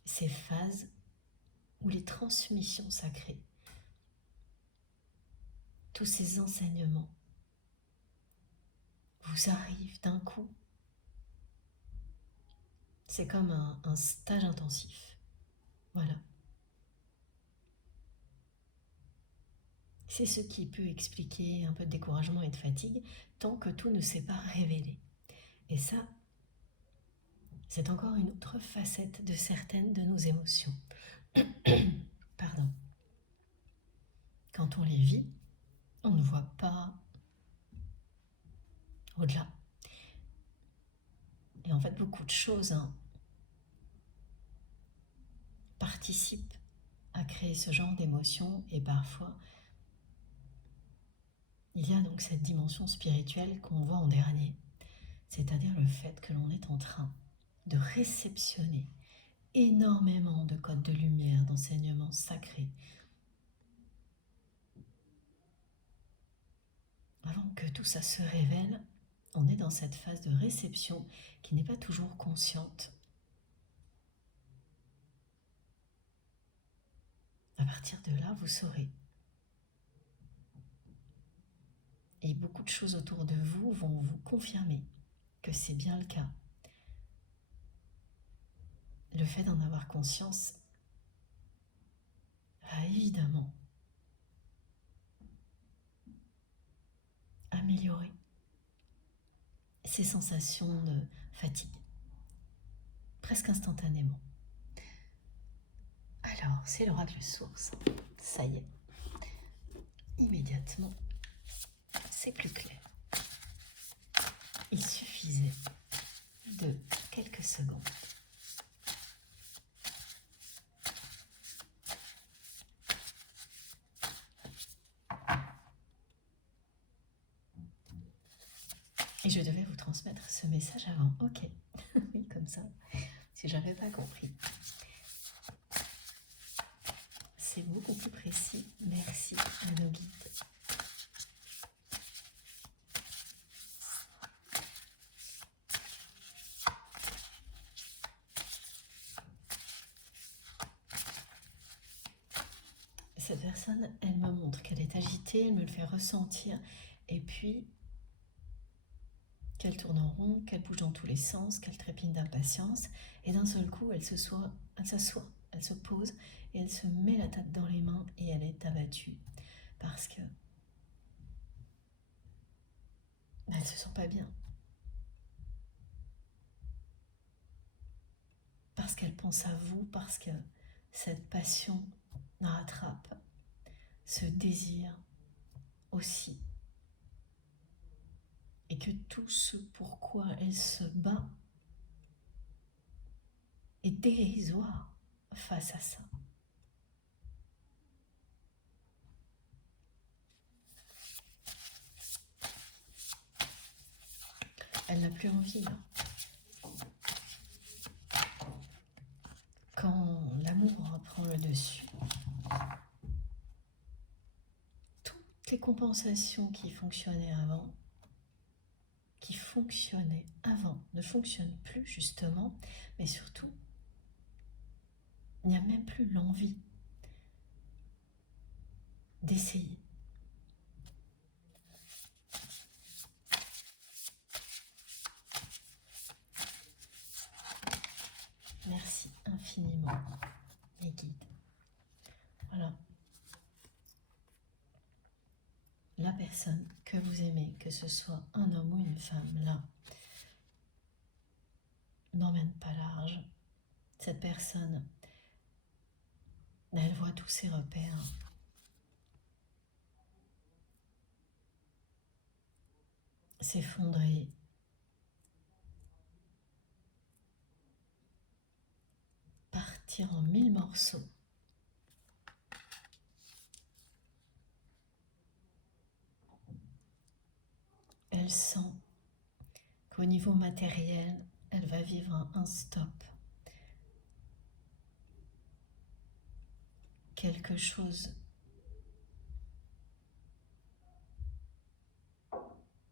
Ces phases où les transmissions sacrées, tous ces enseignements vous arrivent d'un coup. C'est comme un stage intensif. Voilà. C'est ce qui peut expliquer un peu de découragement et de fatigue tant que tout ne s'est pas révélé. Et ça, c'est encore une autre facette de certaines de nos émotions. Pardon. Quand on les vit, on ne voit pas au-delà. Et en fait, beaucoup de choses participent à créer ce genre d'émotions et parfois, il y a donc cette dimension spirituelle qu'on voit en dernier, c'est-à-dire le fait que l'on est en train de réceptionner énormément de codes de lumière, d'enseignements sacrés, avant que tout ça se révèle. On est dans cette phase de réception qui n'est pas toujours consciente. À partir de là, vous saurez. Et beaucoup de choses autour de vous vont vous confirmer que c'est bien le cas. Le fait d'en avoir conscience va évidemment améliorer ces sensations de fatigue, presque instantanément. Alors, c'est l'oracle source. Ça y est. Immédiatement, c'est plus clair. Il suffisait de quelques secondes. Et je devais vous transmettre ce message avant. Ok, oui, comme ça, si j'avais pas compris. C'est beaucoup plus précis. Merci à nos guides. Cette personne, elle me montre qu'elle est agitée, elle me le fait ressentir. Et puis, qu'elle tourne en rond, qu'elle bouge dans tous les sens, qu'elle trépigne d'impatience, et d'un seul coup, elle s'assoit, elle se pose, et elle se met la tête dans les mains, et elle est abattue, parce que elle se sent pas bien, parce qu'elle pense à vous, parce que cette passion la rattrape, ce désir aussi, et que tout ce pourquoi elle se bat est dérisoire face à ça. Elle n'a plus envie là. Quand l'amour reprend le dessus, toutes les compensations qui fonctionnaient avant, ne fonctionnent plus justement, mais surtout, il n'y a même plus l'envie d'essayer. Merci infiniment, mes guides. Voilà. La personne que vous aimez, que ce soit un homme ou une femme, là, n'emmène pas large. Cette personne, elle voit tous ses repères. S'effondrer. Partir en 1000 morceaux. Elle sent qu'au niveau matériel, elle va vivre un stop. Quelque chose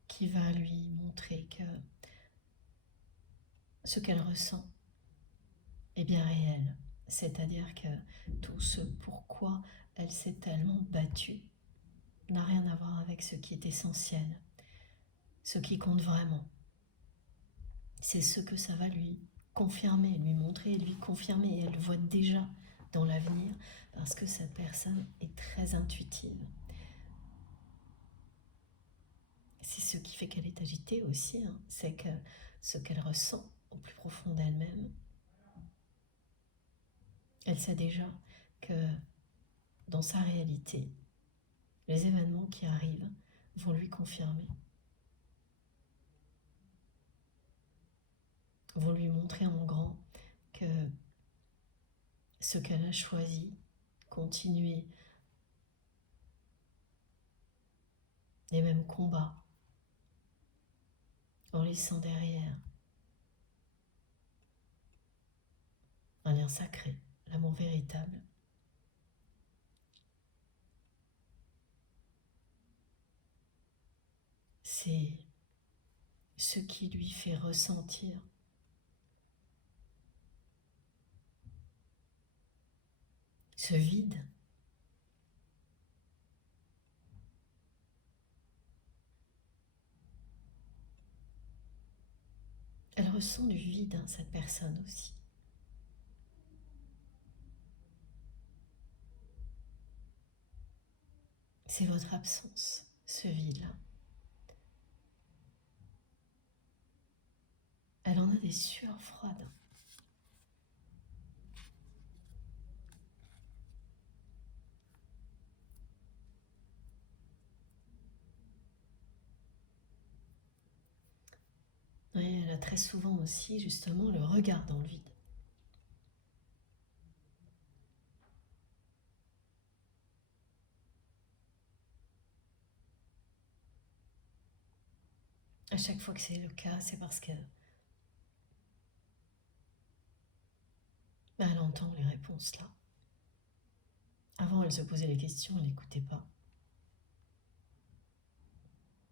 qui va lui montrer que ce qu'elle ressent est bien réel. C'est-à-dire que tout ce pourquoi elle s'est tellement battue n'a rien à voir avec ce qui est essentiel, ce qui compte vraiment. C'est ce que ça va lui confirmer, lui montrer, lui confirmer. Et elle le voit déjà dans l'avenir parce que cette personne est très intuitive. C'est ce qui fait qu'elle est agitée aussi, hein. C'est que ce qu'elle ressent au plus profond d'elle-même, elle sait déjà que dans sa réalité, les événements qui arrivent vont lui confirmer, vont lui montrer en grand que ce qu'elle a choisi, continuer les mêmes combats, en laissant derrière un lien sacré, l'amour véritable. C'est ce qui lui fait ressentir ce vide. Elle ressent du vide, hein, cette personne aussi. C'est votre absence, ce vide-là. Elle en a des sueurs froides. Et elle a très souvent aussi, justement, le regard dans le vide. À chaque fois que c'est le cas, c'est parce que elle entend les réponses là. Avant, elle se posait les questions, elle n'écoutait pas.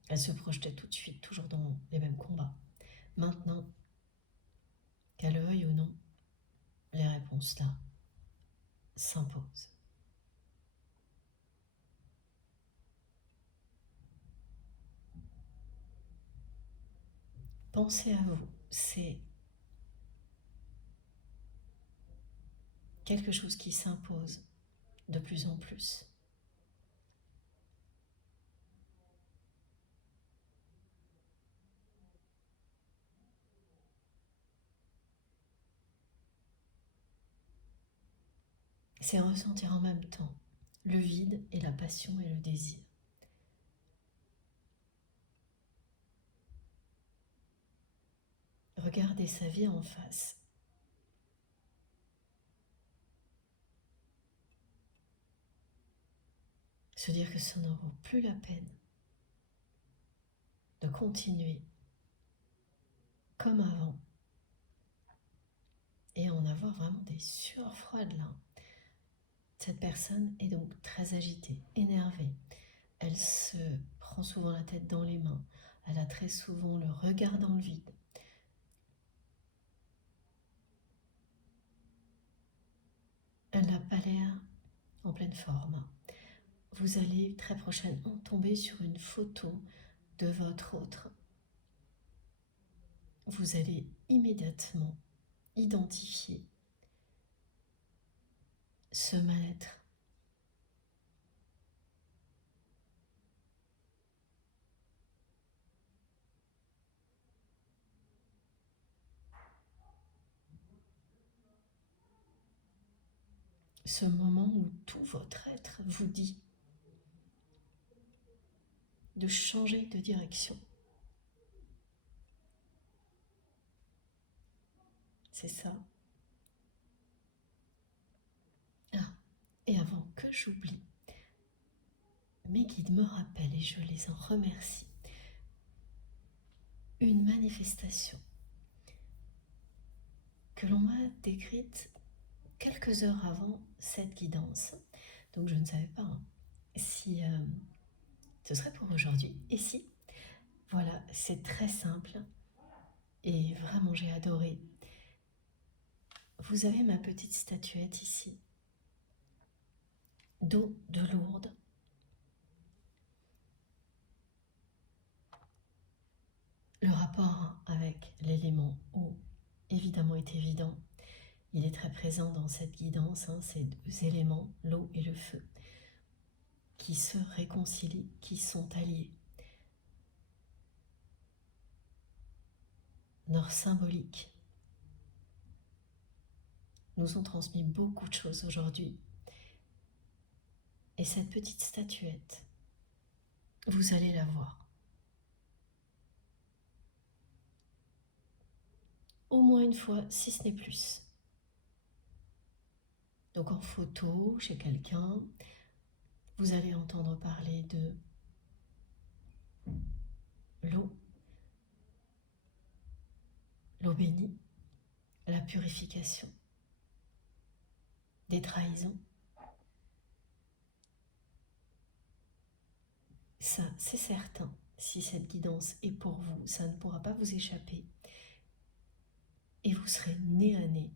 Elle se projetait tout de suite, toujours dans les mêmes combats. Maintenant, qu'elle le veuille ou non, les réponses là s'imposent. pensez à vous, c'est quelque chose qui s'impose de plus en plus. C'est ressentir en même temps le vide et la passion et le désir. Regardez sa vie en face. Se dire que ça n'en vaut plus la peine de continuer comme avant et en avoir vraiment des sueurs froides là. Cette personne est donc très agitée, énervée. Elle se prend souvent la tête dans les mains. Elle a très souvent le regard dans le vide. Elle n'a pas l'air en pleine forme. Vous allez très prochainement tomber sur une photo de votre autre. Vous allez immédiatement identifier ce mal-être. Ce moment où tout votre être vous dit de changer de direction. C'est ça. Ah, et avant que j'oublie, mes guides me rappellent et je les en remercie. Une manifestation que l'on m'a décrite quelques heures avant cette guidance. Donc je ne savais pas si ce serait pour aujourd'hui. Et si, voilà, c'est très simple et vraiment j'ai adoré. Vous avez ma petite statuette ici, d'eau de Lourdes. Le rapport avec l'élément eau, évidemment, est évident. Il est très présent dans cette guidance, ces deux éléments, l'eau et le feu, qui se réconcilient, qui sont alliés. Leurs symboliques nous ont transmis beaucoup de choses aujourd'hui. Et cette petite statuette, vous allez la voir. Au moins une fois, si ce n'est plus. Donc en photo, chez quelqu'un, vous allez entendre parler de l'eau bénie, la purification, des trahisons. Ça, c'est certain. Si cette guidance est pour vous, ça ne pourra pas vous échapper. Et vous serez nez à nez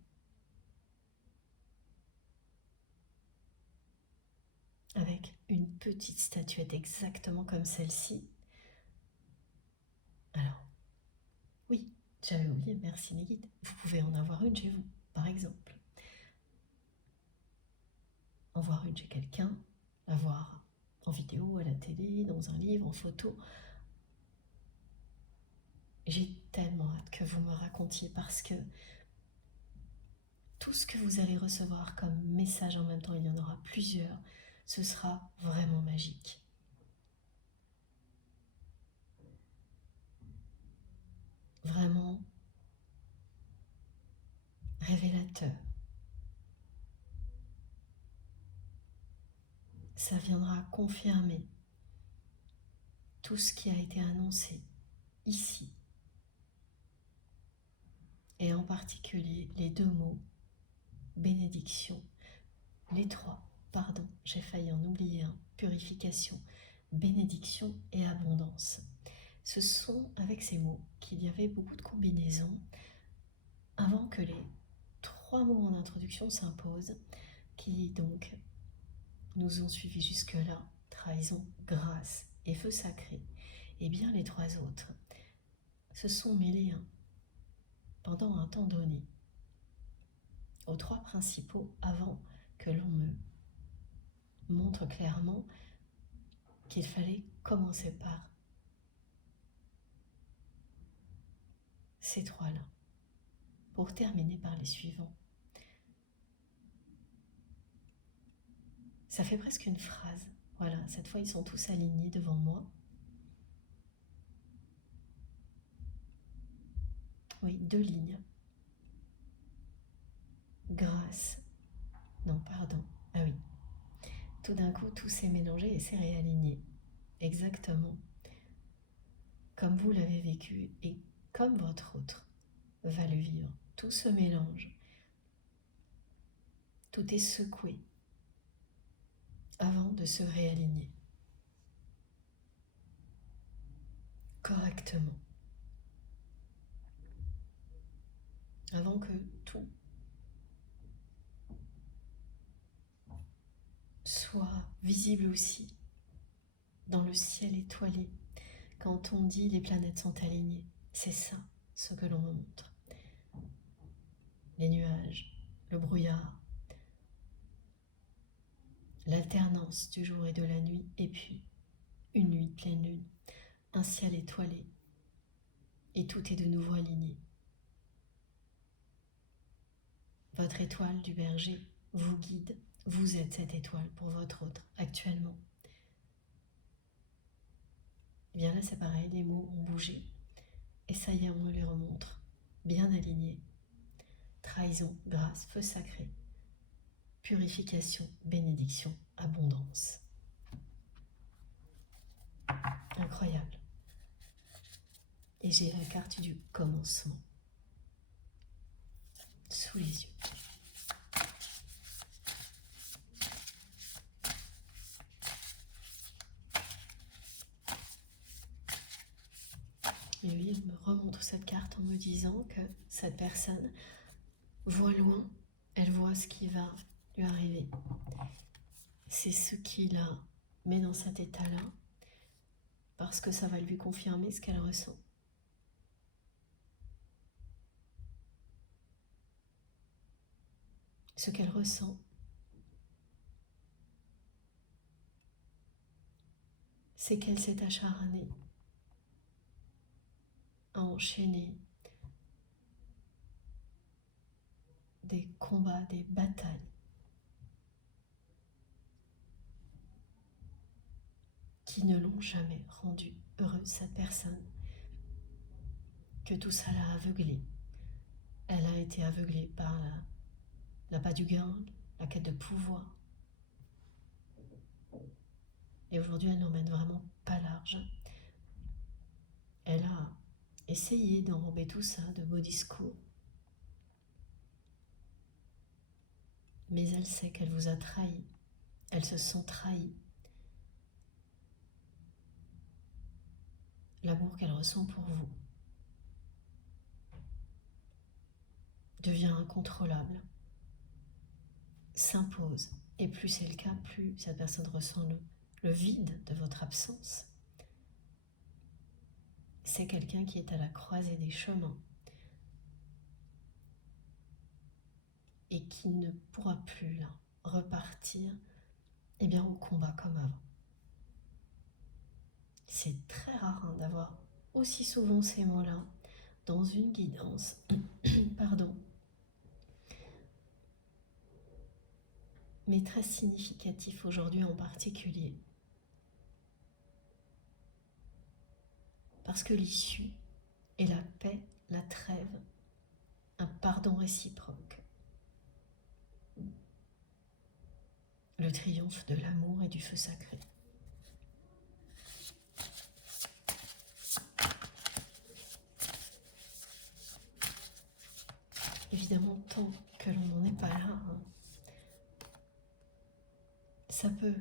avec une petite statuette exactement comme celle-ci. Alors, oui, j'avais oublié, merci mes guides. Vous pouvez en avoir une chez vous, par exemple. En voir une chez quelqu'un, la voir en vidéo, à la télé, dans un livre, en photo. J'ai tellement hâte que vous me racontiez parce que tout ce que vous allez recevoir comme message en même temps, il y en aura plusieurs, ce sera vraiment magique. Vraiment révélateur. Ça viendra confirmer tout ce qui a été annoncé ici. Et en particulier les deux mots bénédiction, les trois, pardon, j'ai failli en oublier un, purification, bénédiction et abondance. Ce sont avec ces mots qu'il y avait beaucoup de combinaisons avant que les trois mots en introduction s'imposent, qui donc nous ont suivis jusque-là, trahison, grâce et feu sacré. Et bien les trois autres se sont mêlés pendant un temps donné aux trois principaux avant que l'on me montre clairement qu'il fallait commencer par ces trois-là, pour terminer par les suivants. Ça fait presque une phrase. Voilà, cette fois ils sont tous alignés devant moi. Oui, 2 lignes. Grâce. Non, pardon. Ah oui. Tout d'un coup, tout s'est mélangé et s'est réaligné. Exactement comme vous l'avez vécu et comme votre autre va le vivre. Tout se mélange. Tout est secoué avant de se réaligner correctement. Avant que tout soit visible aussi dans le ciel étoilé. Quand on dit les planètes sont alignées, c'est ça ce que l'on montre. Les nuages, le brouillard, l'alternance du jour et de la nuit, et puis une nuit pleine lune, un ciel étoilé, et tout est de nouveau aligné. Votre étoile du berger vous guide, vous êtes cette étoile pour votre autre actuellement. Et bien là c'est pareil, les mots ont bougé, et ça y est, on me les remontre, bien alignés. Trahison, grâce, feu sacré, purification, bénédiction, abondance. Incroyable. Et j'ai la carte du commencement sous les yeux. Et lui, il me remontre cette carte en me disant que cette personne voit loin, elle voit ce qui va lui arriver. C'est ce qui la met dans cet état-là, parce que ça va lui confirmer ce qu'elle ressent. Ce qu'elle ressent, c'est qu'elle s'est acharnée à enchaîner des combats, des batailles qui ne l'ont jamais rendue heureuse, cette personne. Que tout ça l'a aveuglée. Elle a été aveuglée par l'appât du gain, la quête de pouvoir. Et aujourd'hui, elle n'emmène vraiment pas large. Elle a essayé d'enrober tout ça de beaux discours. Mais elle sait qu'elle vous a trahi. Elle se sent trahie. L'amour qu'elle ressent pour vous devient incontrôlable, s'impose. Et plus c'est le cas, plus cette personne ressent le vide de votre absence. C'est quelqu'un qui est à la croisée des chemins et qui ne pourra plus là, repartir au combat comme avant. C'est très rare d'avoir aussi souvent ces mots-là dans une guidance. Pardon. Mais très significatif aujourd'hui en particulier. Parce que l'issue est la paix, la trêve, un pardon réciproque. Le triomphe de l'amour et du feu sacré. Évidemment, tant que l'on n'en est pas là, ça peut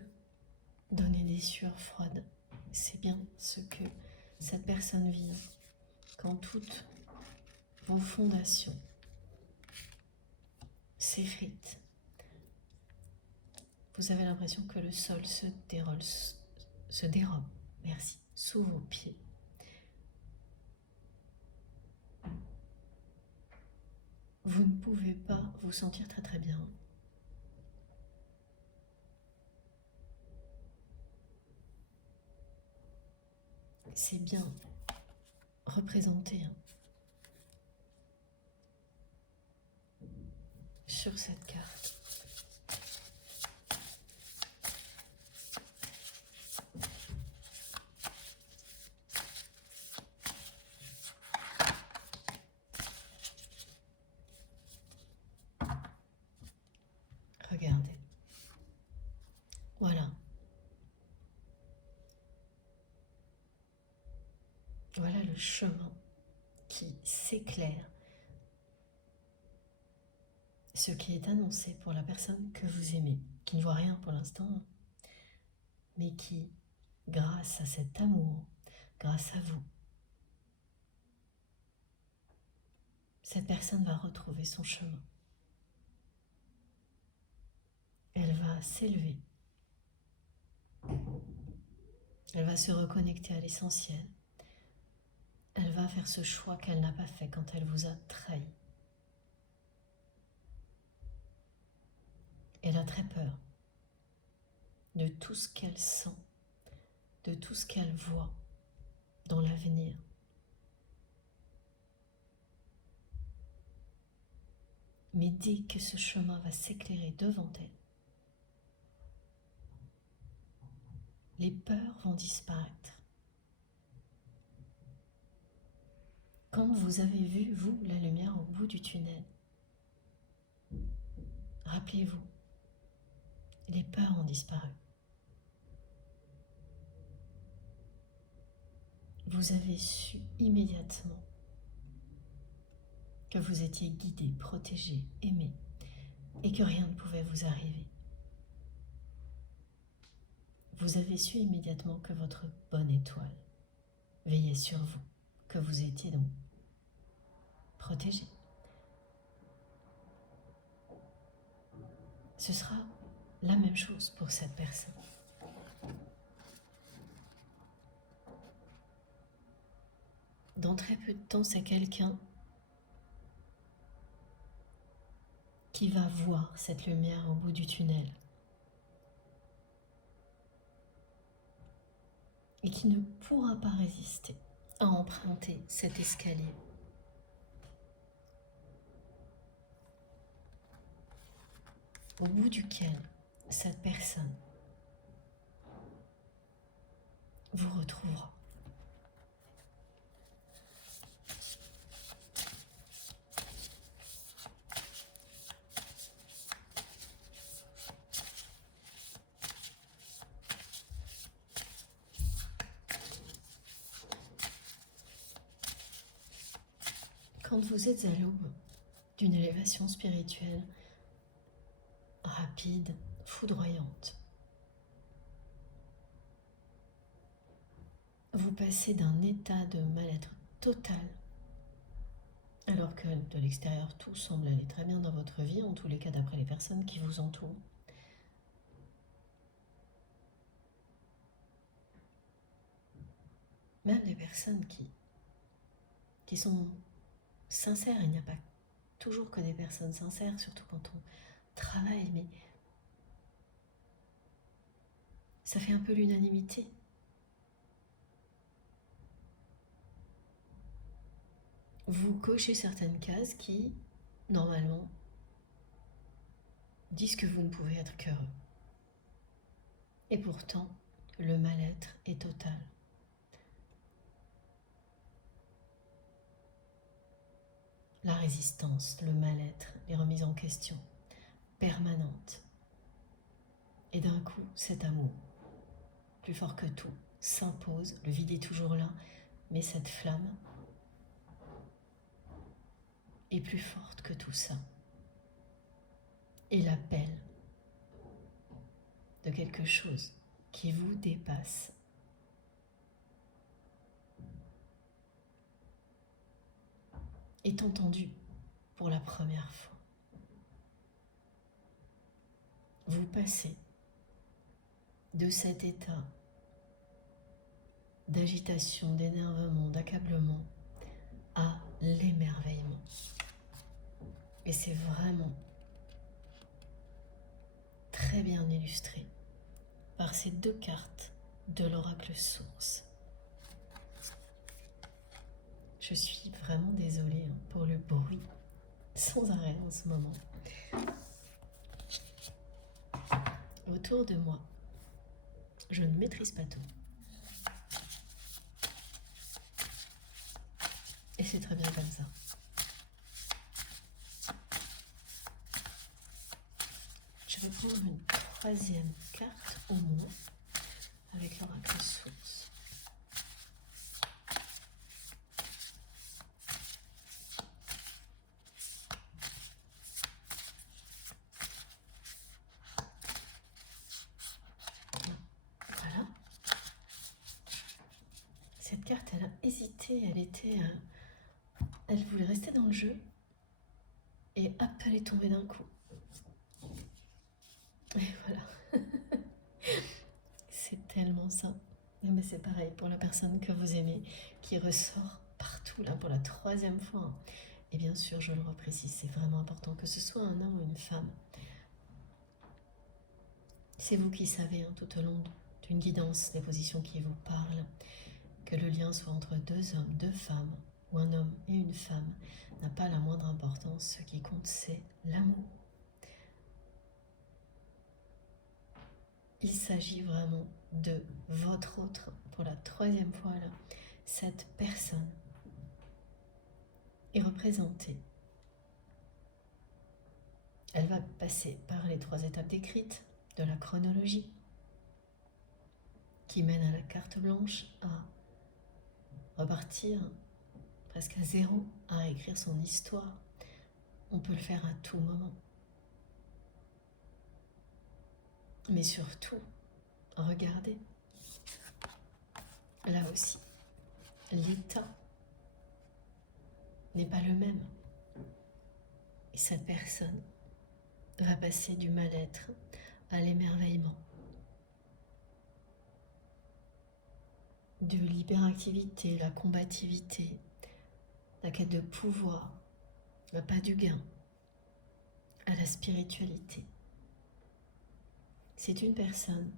donner des sueurs froides. C'est bien ce que cette personne vit quand toutes vos fondations s'effritent. Vous avez l'impression que le sol se dérobe, merci, sous vos pieds. vous ne pouvez pas vous sentir très très bien. C'est bien représenté sur cette carte. Regardez. Voilà. Voilà le chemin qui s'éclaire. Ce qui est annoncé pour la personne que vous aimez, qui ne voit rien pour l'instant, mais qui, grâce à cet amour, grâce à vous, cette personne va retrouver son chemin. Elle va s'élever. Elle va se reconnecter à l'essentiel. Elle va faire ce choix qu'elle n'a pas fait quand elle vous a trahi. Elle a très peur de tout ce qu'elle sent, de tout ce qu'elle voit dans l'avenir. Mais dès que ce chemin va s'éclairer devant elle, les peurs vont disparaître. Quand vous avez vu, vous, la lumière au bout du tunnel, rappelez-vous, les peurs ont disparu. Vous avez su immédiatement que vous étiez guidé, protégé, aimé, et que rien ne pouvait vous arriver. Vous avez su immédiatement que votre bonne étoile veillait sur vous, que vous étiez donc protégé. Ce sera la même chose pour cette personne. Dans très peu de temps, c'est quelqu'un qui va voir cette lumière au bout du tunnel et qui ne pourra pas résister à emprunter cet escalier. Au bout duquel cette personne vous retrouvera. Quand vous êtes à l'aube d'une élévation spirituelle rapide, foudroyante, vous passez d'un état de mal-être total, alors que de l'extérieur tout semble aller très bien dans votre vie, en tous les cas d'après les personnes qui vous entourent. Même les personnes qui sont sincères, il n'y a pas toujours que des personnes sincères, surtout quand on travaille, mais ça fait un peu l'unanimité. Vous cochez certaines cases qui, normalement, disent que vous ne pouvez être qu'heureux. Et pourtant, le mal-être est total. La résistance, le mal-être, les remises en question permanentes. Et d'un coup, cet amour, plus fort que tout, s'impose. Le vide est toujours là, mais cette flamme est plus forte que tout ça. Et l'appel de quelque chose qui vous dépasse. Est entendu pour la première fois. Vous passez de cet état d'agitation, d'énervement, d'accablement à l'émerveillement. Et c'est vraiment très bien illustré par ces deux cartes de l'oracle source. Je suis vraiment désolée pour le bruit sans arrêt en ce moment. Autour de moi, je ne maîtrise pas tout. Et c'est très bien comme ça. Je vais prendre une troisième carte au moins avec l'oracle source. Voilà. Cette carte, elle a hésité, elle voulait rester dans le jeu et hop, elle est tombée d'un coup. Et voilà. C'est tellement ça. Mais c'est pareil pour la personne que vous aimez, qui ressort partout là pour la troisième fois. Et bien sûr, je le reprécise, c'est vraiment important que ce soit un homme ou une femme. C'est vous qui savez tout au long d'une guidance, des positions qui vous parlent, que le lien soit entre deux hommes, deux femmes, ou un homme et une femme, n'a pas la moindre importance. Ce qui compte, c'est l'amour. Il s'agit vraiment de votre autre, pour la troisième fois là, cette personne est représentée. Elle va passer par les 3 étapes décrites de la chronologie, qui mène à la carte blanche, à repartir presque à zéro, à écrire son histoire. On peut le faire à tout moment. Mais surtout, regardez, là aussi, l'état n'est pas le même. Et cette personne va passer du mal-être à l'émerveillement, de l'hyperactivité, la combativité, la quête de pouvoir, la pas du gain, à la spiritualité. C'est une personne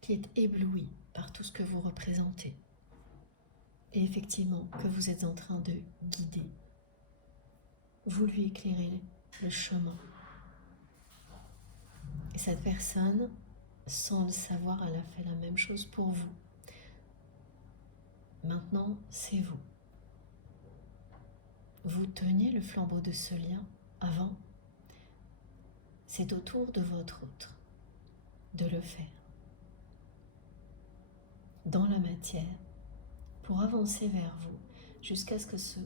qui est éblouie par tout ce que vous représentez et effectivement que vous êtes en train de guider. Vous lui éclairez le chemin. Et cette personne, sans le savoir, elle a fait la même chose pour vous. Maintenant, c'est vous. Vous teniez le flambeau de ce lien avant. C'est au tour de votre autre de le faire dans la matière pour avancer vers vous jusqu'à ce que ce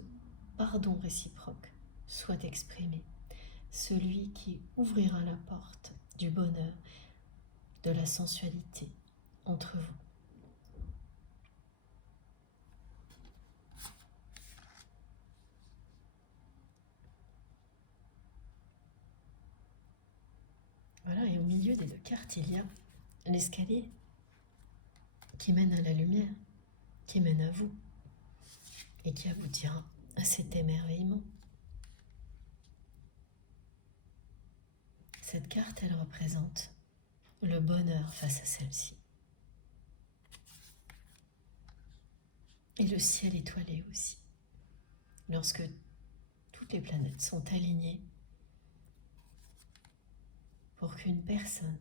pardon réciproque soit exprimé. Celui qui ouvrira la porte du bonheur, de la sensualité entre vous. Voilà, et au milieu des 2 cartes, il y a l'escalier qui mène à la lumière, qui mène à vous et qui aboutira à cet émerveillement. Cette carte, elle représente le bonheur face à celle-ci. Et le ciel étoilé aussi. Lorsque toutes les planètes sont alignées pour qu'une personne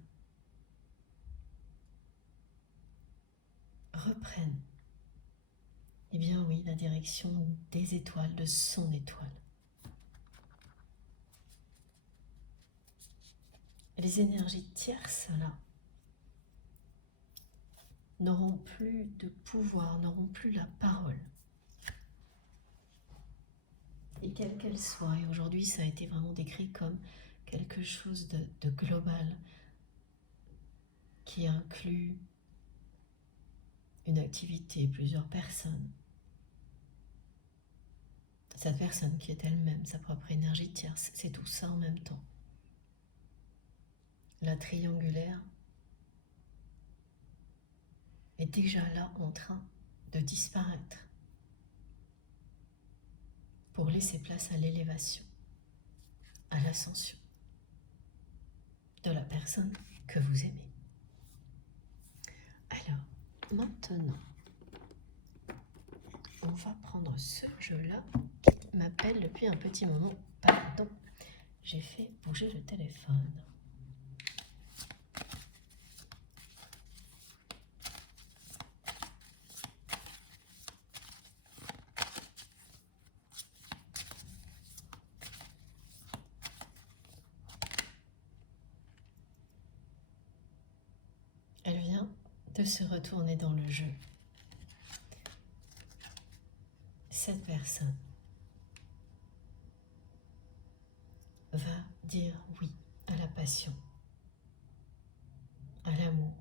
reprenne, eh bien oui, la direction des étoiles, de son étoile. Les énergies tierces, là, n'auront plus de pouvoir, n'auront plus la parole. Et quelle qu'elle soit, et aujourd'hui ça a été vraiment décrit comme quelque chose de global, qui inclut une activité, plusieurs personnes. Cette personne qui est elle-même sa propre énergie tierce, c'est tout ça en même temps. La triangulaire est déjà là en train de disparaître. pour laisser place à l'élévation, à l'ascension de la personne que vous aimez. Alors, maintenant, on va prendre ce jeu-là qui m'appelle depuis un petit moment. Pardon, j'ai fait bouger le téléphone. Elle vient de se retourner dans le jeu. Cette personne va dire oui à la passion, à l'amour,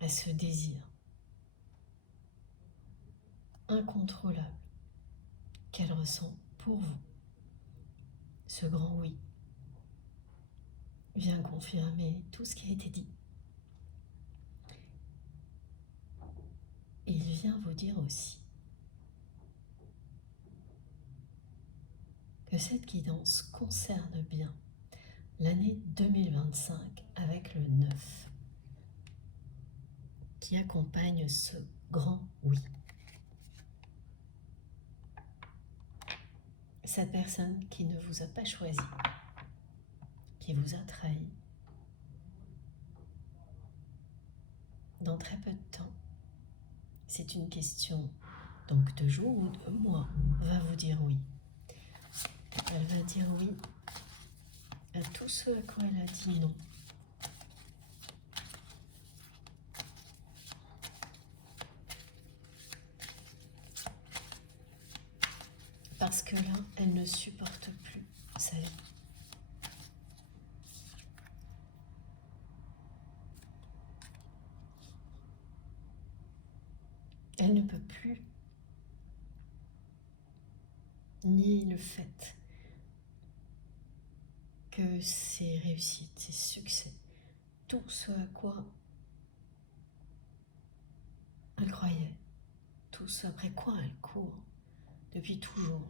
à ce désir incontrôlable qu'elle ressent pour vous. Ce grand oui vient confirmer tout ce qui a été dit. Et il vient vous dire aussi que cette guidance concerne bien l'année 2025 avec le 9 qui accompagne ce grand oui. Cette personne qui ne vous a pas choisi, qui vous a trahi, dans très peu de temps, c'est une question donc de jours ou de mois, va vous dire oui. Elle va dire oui à tout ce à quoi elle a dit non. Parce que là, elle ne supporte plus sa vie. Elle ne peut plus nier le fait que ses réussites, ses succès, tout ce à quoi elle croyait, tout ce après quoi elle court depuis toujours,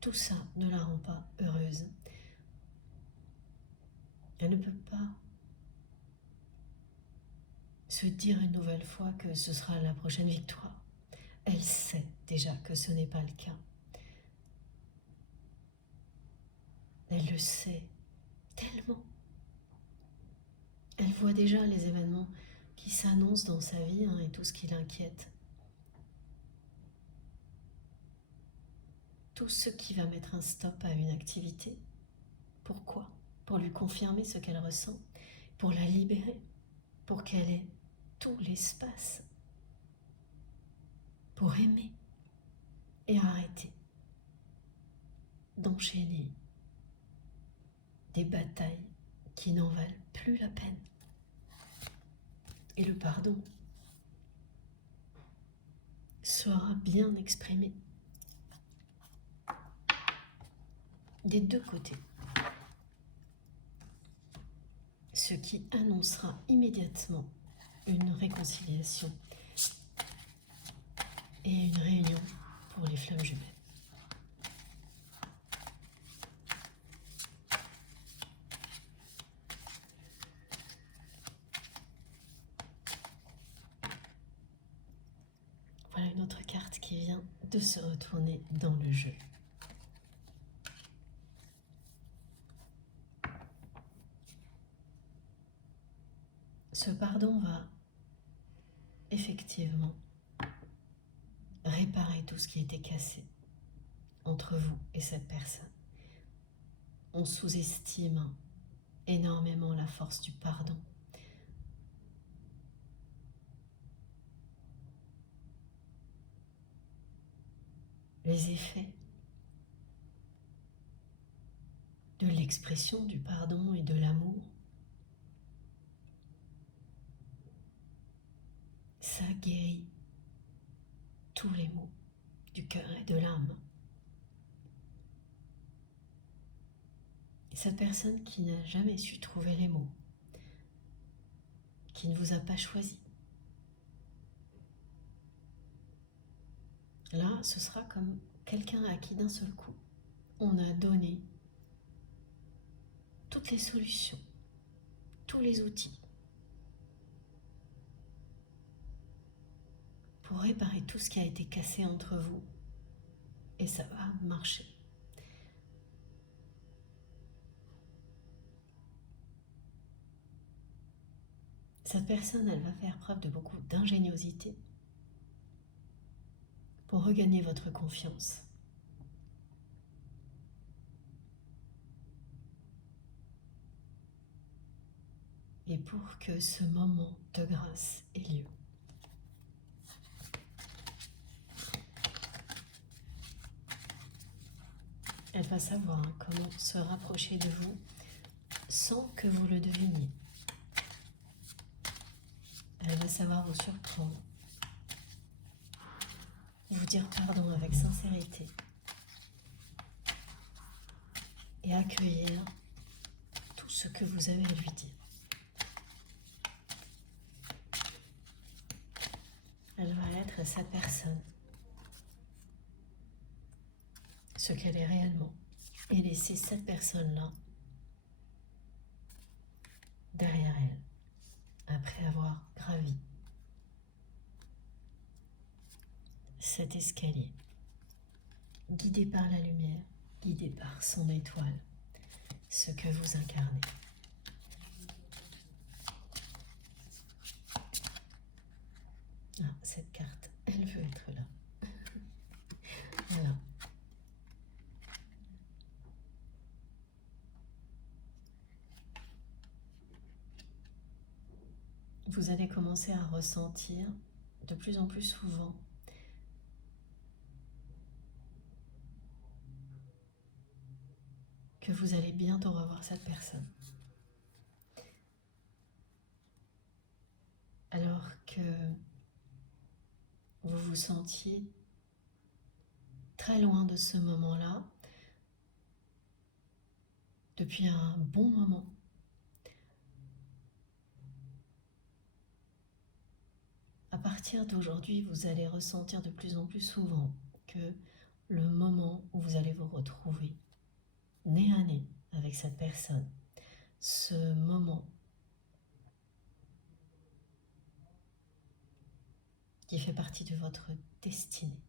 tout ça ne la rend pas heureuse. Elle ne peut pas se dire une nouvelle fois que ce sera la prochaine victoire. Elle sait déjà que ce n'est pas le cas. Elle le sait tellement. Elle voit déjà les événements qui s'annoncent dans sa vie et tout ce qui l'inquiète. Tout ce qui va mettre un stop à une activité. Pourquoi? Pour lui confirmer ce qu'elle ressent, pour la libérer, pour qu'elle ait tout l'espace pour aimer et arrêter d'enchaîner des batailles qui n'en valent plus la peine. Et le pardon sera bien exprimé des deux côtés, ce qui annoncera immédiatement une réconciliation et une réunion pour les flammes jumelles. Voilà une autre carte qui vient de se retourner dans le jeu. Ce pardon va effectivement réparer tout ce qui était cassé entre vous et cette personne. On sous-estime énormément la force du pardon. Les effets de l'expression du pardon et de l'amour, ça guérit tous les maux du cœur et de l'âme. Cette personne qui n'a jamais su trouver les mots, qui ne vous a pas choisi, Là, ce sera comme quelqu'un à qui d'un seul coup, on a donné toutes les solutions, tous les outils pour réparer tout ce qui a été cassé entre vous. Et ça va marcher. Cette personne, elle va faire preuve de beaucoup d'ingéniosité pour regagner votre confiance. Et pour que ce moment de grâce ait lieu. Elle va savoir comment se rapprocher de vous sans que vous le deviniez. Elle va savoir vous surprendre, vous dire pardon avec sincérité et accueillir tout ce que vous avez à lui dire. Elle va être cette personne, ce qu'elle est réellement, et laisser cette personne-là derrière elle, après avoir gravi cet escalier, guidé par la lumière, guidé par son étoile, ce que vous incarnez. Ah, cette carte, elle veut être là. Voilà. Vous allez commencer à ressentir de plus en plus souvent que vous allez bientôt revoir cette personne. Alors que vous vous sentiez très loin de ce moment-là depuis un bon moment. À partir d'aujourd'hui, vous allez ressentir de plus en plus souvent que le moment où vous allez vous retrouver nez à nez avec cette personne, ce moment qui fait partie de votre destinée,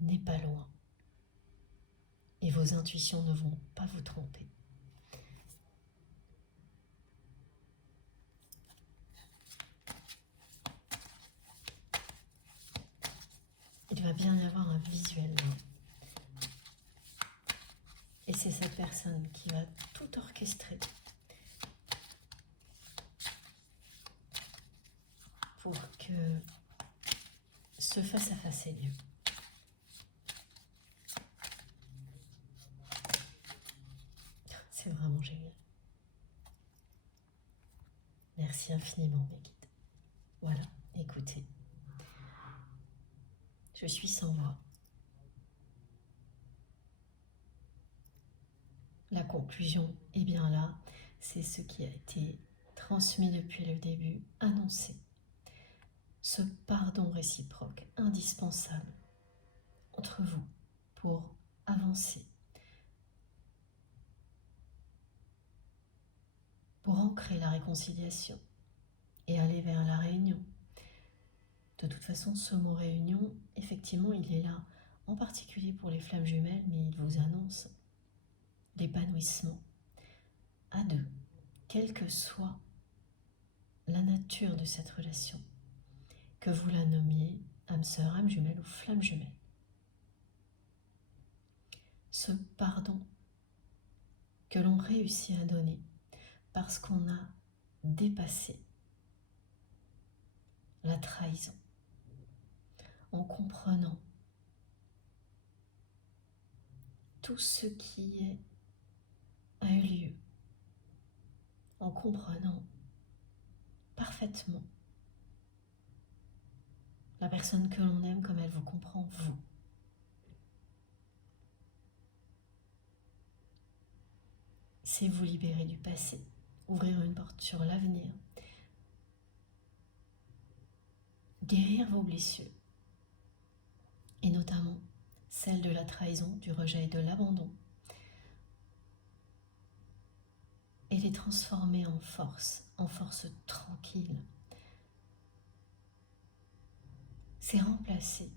n'est pas loin. Et vos intuitions ne vont pas vous tromper. Il va bien y avoir un visuel là. Et c'est cette personne qui va tout orchestrer pour que ce face-à-face ait lieu. C'est vraiment génial. Merci infiniment, mes guides. Voilà, écoutez. Je suis sans voix. La conclusion est bien là. C'est ce qui a été transmis depuis le début, annoncé. Ce pardon réciproque indispensable entre vous pour avancer, pour ancrer la réconciliation et aller vers la réunion. De toute façon, ce mot réunion, effectivement, il est là, en particulier pour les flammes jumelles, mais il vous annonce l'épanouissement à deux, quelle que soit la nature de cette relation, que vous la nommiez âme sœur, âme jumelle ou flamme jumelle. Ce pardon que l'on réussit à donner parce qu'on a dépassé la trahison, en comprenant tout ce qui a eu lieu, en comprenant parfaitement la personne que l'on aime comme elle vous comprend, vous. C'est vous libérer du passé, ouvrir une porte sur l'avenir, guérir vos blessures et notamment celle de la trahison, du rejet et de l'abandon, et les transformer en force tranquille. C'est remplacer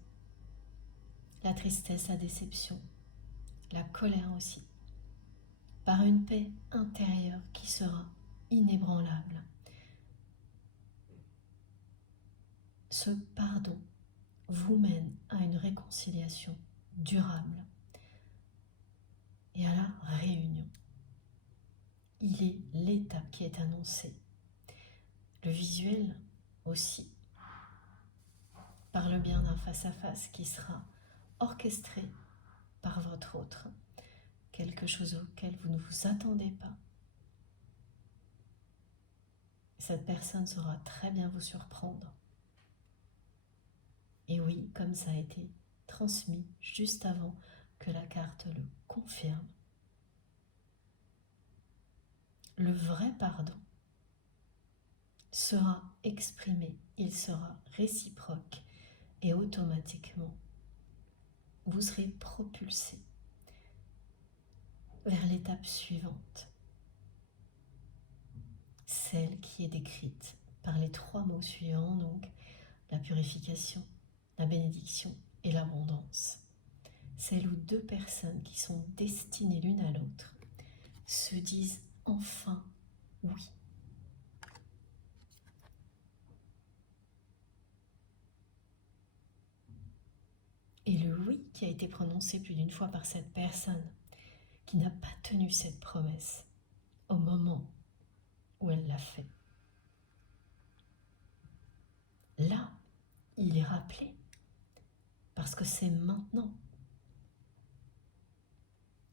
la tristesse, la déception, la colère aussi, par une paix intérieure qui sera inébranlable. Ce pardon vous mène à une réconciliation durable et à la réunion. Il est l'étape qui est annoncée. Le visuel aussi, par le bien d'un face-à-face qui sera orchestré par votre autre, quelque chose auquel vous ne vous attendez pas. Cette personne saura très bien vous surprendre. Et oui, comme ça a été transmis juste avant que la carte le confirme, le vrai pardon sera exprimé, il sera réciproque et automatiquement, vous serez propulsé vers l'étape suivante, celle qui est décrite par les 3 mots suivants, donc la purification, la bénédiction et l'abondance. Celle où 2 personnes qui sont destinées l'une à l'autre se disent enfin oui. Et le oui qui a été prononcé plus d'une fois par cette personne qui n'a pas tenu cette promesse au moment où elle l'a fait. Là, il est rappelé parce que c'est maintenant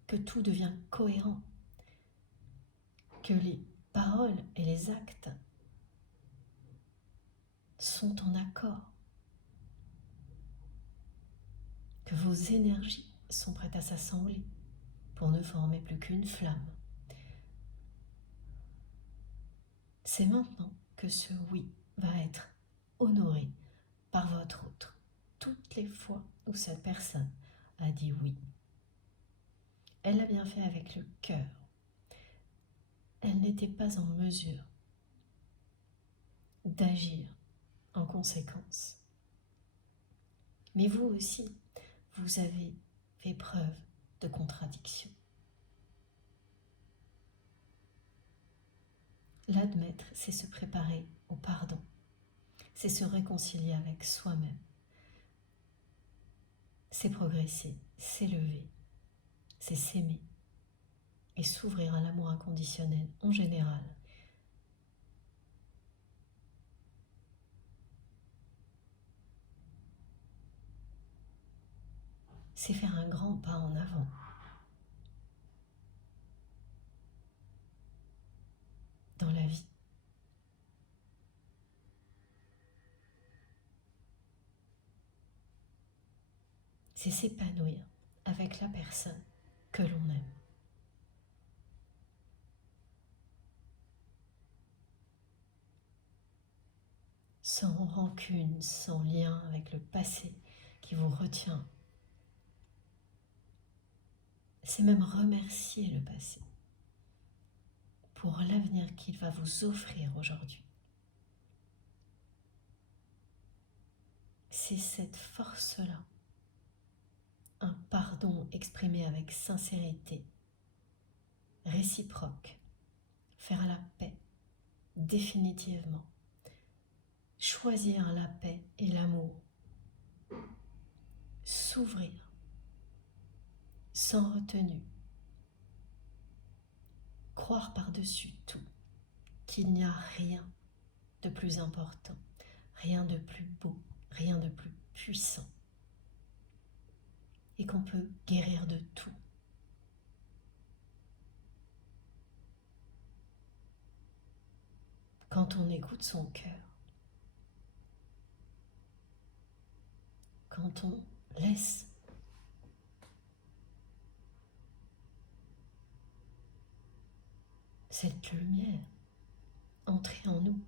que tout devient cohérent, que les paroles et les actes sont en accord, que vos énergies sont prêtes à s'assembler pour ne former plus qu'une flamme. C'est maintenant que ce oui va être honoré par votre autre, toutes les fois où cette personne a dit oui. Elle l'a bien fait avec le cœur. Elle n'était pas en mesure d'agir en conséquence. Mais vous aussi, vous avez fait preuve de contradiction. L'admettre, c'est se préparer au pardon. C'est se réconcilier avec soi-même. C'est progresser, s'élever, c'est s'aimer et s'ouvrir à l'amour inconditionnel en général. C'est faire un grand pas en avant. Dans la vie. C'est s'épanouir avec la personne que l'on aime. Sans rancune, sans lien avec le passé qui vous retient. C'est même remercier le passé pour l'avenir qu'il va vous offrir aujourd'hui. C'est cette force-là, un pardon exprimé avec sincérité, réciproque, faire la paix, définitivement, choisir la paix et l'amour, s'ouvrir, sans retenue, croire par-dessus tout qu'il n'y a rien de plus important, rien de plus beau, rien de plus puissant, et qu'on peut guérir de tout. Quand on écoute son cœur, quand on laisse cette lumière entrer en nous,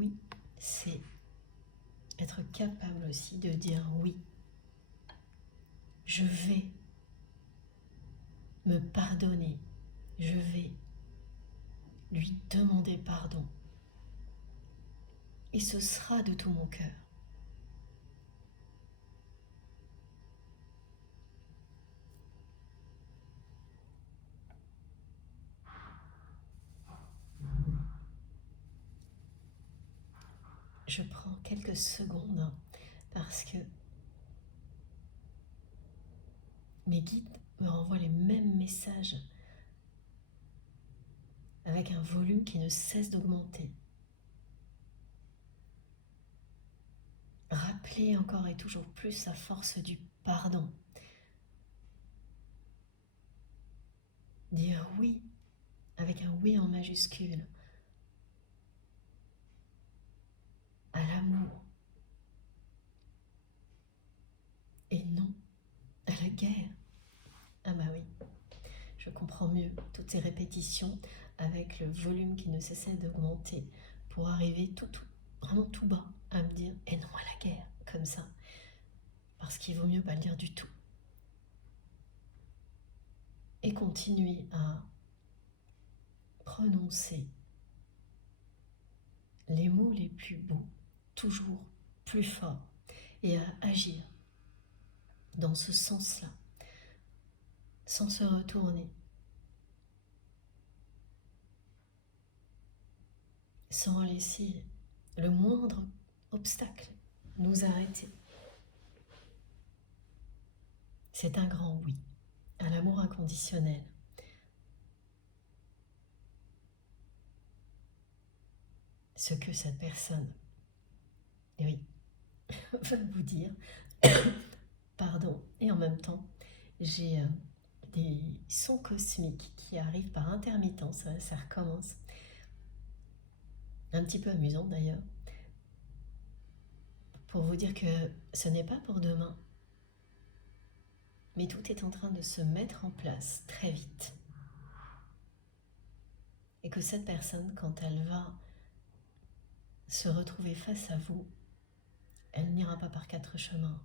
oui, c'est être capable aussi de dire oui. Je vais me pardonner. Je vais lui demander pardon. Et ce sera de tout mon cœur. Je prends quelques secondes parce que mes guides me renvoient les mêmes messages avec un volume qui ne cesse d'augmenter. Rappeler encore et toujours plus la force du pardon. Dire oui avec un oui en majuscule à l'amour et non à la guerre. Ah bah oui, je comprends mieux toutes ces répétitions avec le volume qui ne cessait d'augmenter pour arriver vraiment tout bas à me dire et non à la guerre, comme ça, parce qu'il vaut mieux pas le dire du tout. Et continuer à prononcer les mots les plus beaux, toujours plus forts, et à agir dans ce sens-là, sans se retourner, sans laisser le moindre obstacle nous arrêter. C'est un grand oui à l'amour inconditionnel. Ce que cette personne, oui, va vous dire, pardon, et en même temps, j'ai des sons cosmiques qui arrivent par intermittence, ça recommence, un petit peu amusant d'ailleurs, pour vous dire que ce n'est pas pour demain, mais tout est en train de se mettre en place très vite. Et que cette personne, quand elle va se retrouver face à vous, elle n'ira pas par quatre chemins.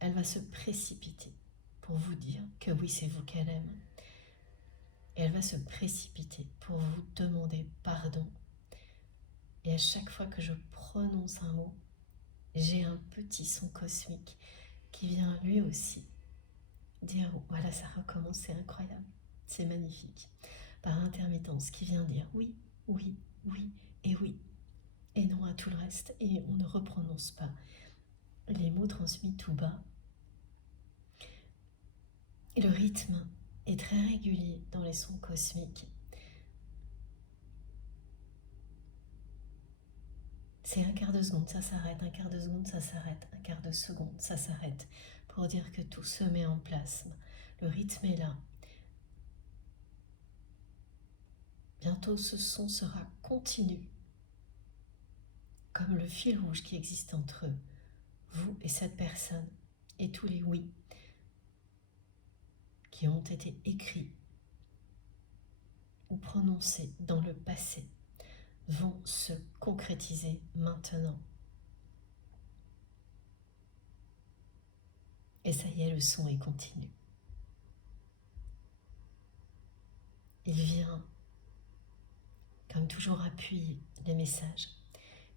Elle va se précipiter pour vous dire que oui, c'est vous qu'elle aime. Et elle va se précipiter pour vous demander pardon. Et à chaque fois que je prononce un mot, j'ai un petit son cosmique qui vient lui aussi dire voilà, ça recommence, c'est incroyable, c'est magnifique. Par intermittence, qui vient dire oui, oui, oui et oui. Et non à tout le reste. Et on ne reprononce pas les mots transmis tout bas. Et le rythme est très régulier dans les sons cosmiques. C'est un quart de seconde, ça s'arrête, un quart de seconde, ça s'arrête, un quart de seconde, ça s'arrête, pour dire que tout se met en place. Le rythme est là. Bientôt, ce son sera continu, comme le fil rouge qui existe entre vous et cette personne, et tous les oui qui ont été écrits ou prononcés dans le passé vont se concrétiser maintenant. Et ça y est, le son est continu. Il vient, comme toujours, appuyer les messages.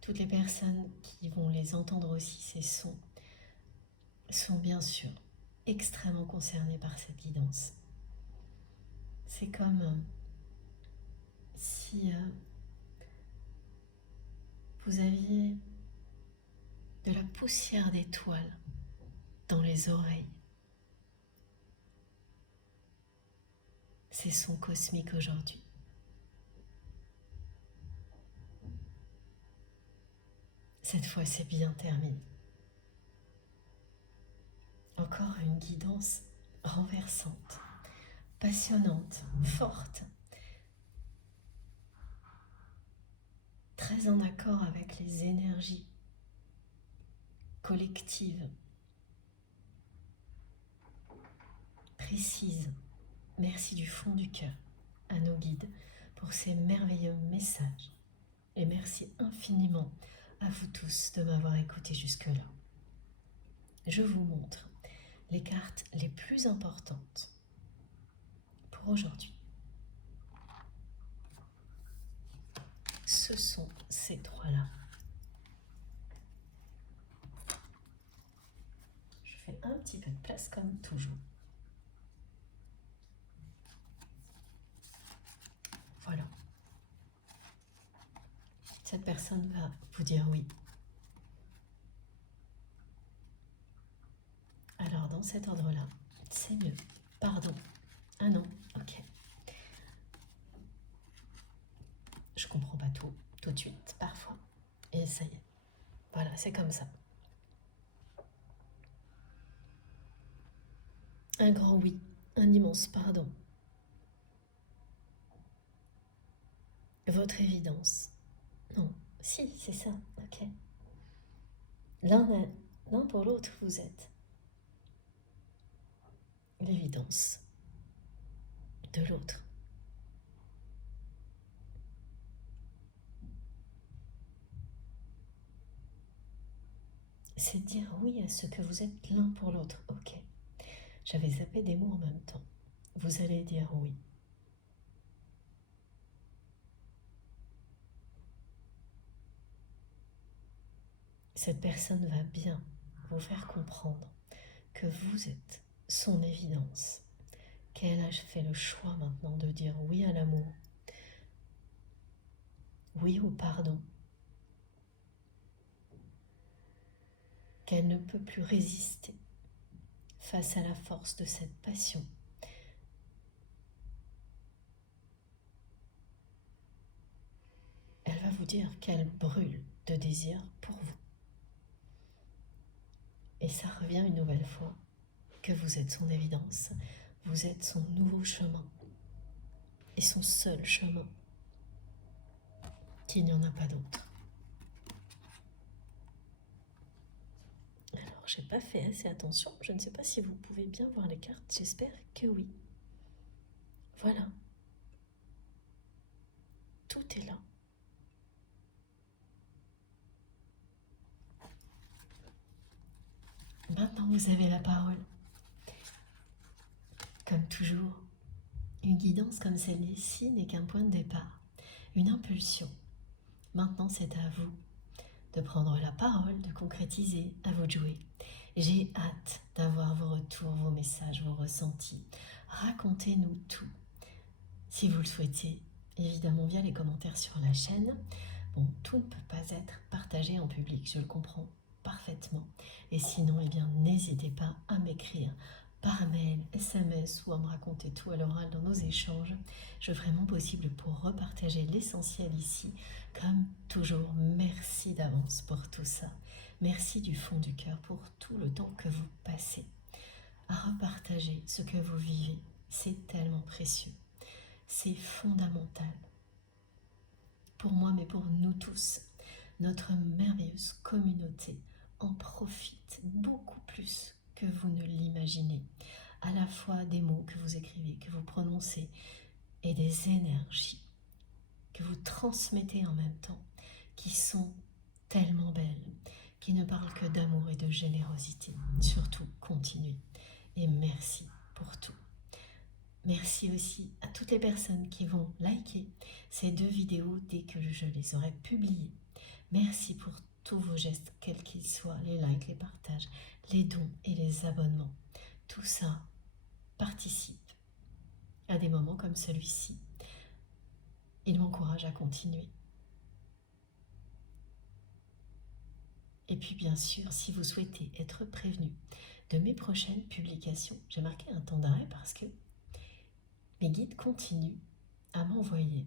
Toutes les personnes qui vont les entendre aussi, ces sons, sont bien sûr extrêmement concernées par cette guidance. C'est comme si vous aviez de la poussière d'étoiles dans les oreilles. Ces sons cosmiques aujourd'hui. Cette fois, c'est bien terminé. Encore une guidance renversante, passionnante, forte, très en accord avec les énergies collectives, précises. Merci du fond du cœur à nos guides pour ces merveilleux messages. Et merci infiniment à vous tous de m'avoir écouté jusque-là. Je vous montre les cartes les plus importantes pour aujourd'hui. Ce sont ces trois-là. Je fais un petit peu de place comme toujours. Voilà. Cette personne va vous dire oui. Alors dans cet ordre-là, c'est mieux. Pardon. Ah non, ok. Je comprends pas tout de suite, parfois. Et ça y est. Voilà, c'est comme ça. Un grand oui, un immense pardon. Votre évidence. Non, si, c'est ça, ok. L'un pour l'autre, vous êtes l'évidence de l'autre. C'est dire oui à ce que vous êtes l'un pour l'autre, ok. J'avais zappé des mots en même temps. Vous allez dire oui. Cette personne va bien vous faire comprendre que vous êtes son évidence, qu'elle a fait le choix maintenant de dire oui à l'amour, oui au pardon, qu'elle ne peut plus résister face à la force de cette passion. Elle va vous dire qu'elle brûle de désir pour vous. Et ça revient une nouvelle fois que vous êtes son évidence, vous êtes son nouveau chemin et son seul chemin, qu'il n'y en a pas d'autre. Alors, j'ai pas fait assez attention, je ne sais pas si vous pouvez bien voir les cartes, j'espère que oui. Voilà. Tout est là. Maintenant, vous avez la parole. Comme toujours, une guidance comme celle-ci n'est qu'un point de départ, une impulsion. Maintenant, c'est à vous de prendre la parole, de concrétiser, à vous de jouer. J'ai hâte d'avoir vos retours, vos messages, vos ressentis. Racontez-nous tout. Si vous le souhaitez, évidemment via les commentaires sur la chaîne. Bon, tout ne peut pas être partagé en public, je le comprends parfaitement. Et sinon, eh bien, n'hésitez pas à m'écrire par mail, SMS ou à me raconter tout à l'oral dans nos échanges. Je ferai mon possible pour repartager l'essentiel ici. Comme toujours, merci d'avance pour tout ça. Merci du fond du cœur pour tout le temps que vous passez à repartager ce que vous vivez. C'est tellement précieux. C'est fondamental. Pour moi, mais pour nous tous. Notre merveilleuse communauté en profite beaucoup plus que vous ne l'imaginez. À la fois des mots que vous écrivez, que vous prononcez, et des énergies que vous transmettez en même temps, qui sont tellement belles, qui ne parlent que d'amour et de générosité. Surtout, continuez. Et merci pour tout. Merci aussi à toutes les personnes qui vont liker ces 2 vidéos dès que je les aurai publiées. Merci pour tous vos gestes, quels qu'ils soient, les likes, les partages, les dons et les abonnements. Tout ça participe à des moments comme celui-ci. Il m'encourage à continuer. Et puis bien sûr, si vous souhaitez être prévenu de mes prochaines publications, j'ai marqué un temps d'arrêt parce que mes guides continuent à m'envoyer.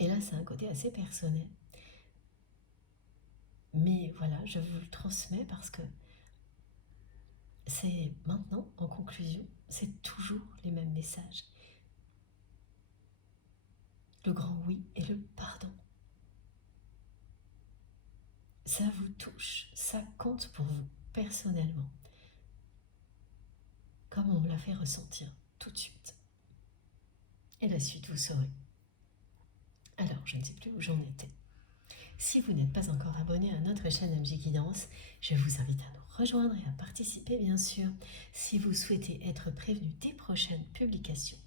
Et là, c'est un côté assez personnel. Mais voilà, je vous le transmets parce que c'est maintenant, en conclusion, c'est toujours les mêmes messages. Le grand oui et le pardon. Ça vous touche, ça compte pour vous, personnellement. Comme on me l'a fait ressentir tout de suite. Et la suite, vous saurez. Alors, alors je ne sais plus où j'en étais. Si vous n'êtes pas encore abonné à notre chaîne MJ Guidance, je vous invite à nous rejoindre et à participer bien sûr. Si vous souhaitez être prévenu des prochaines publications,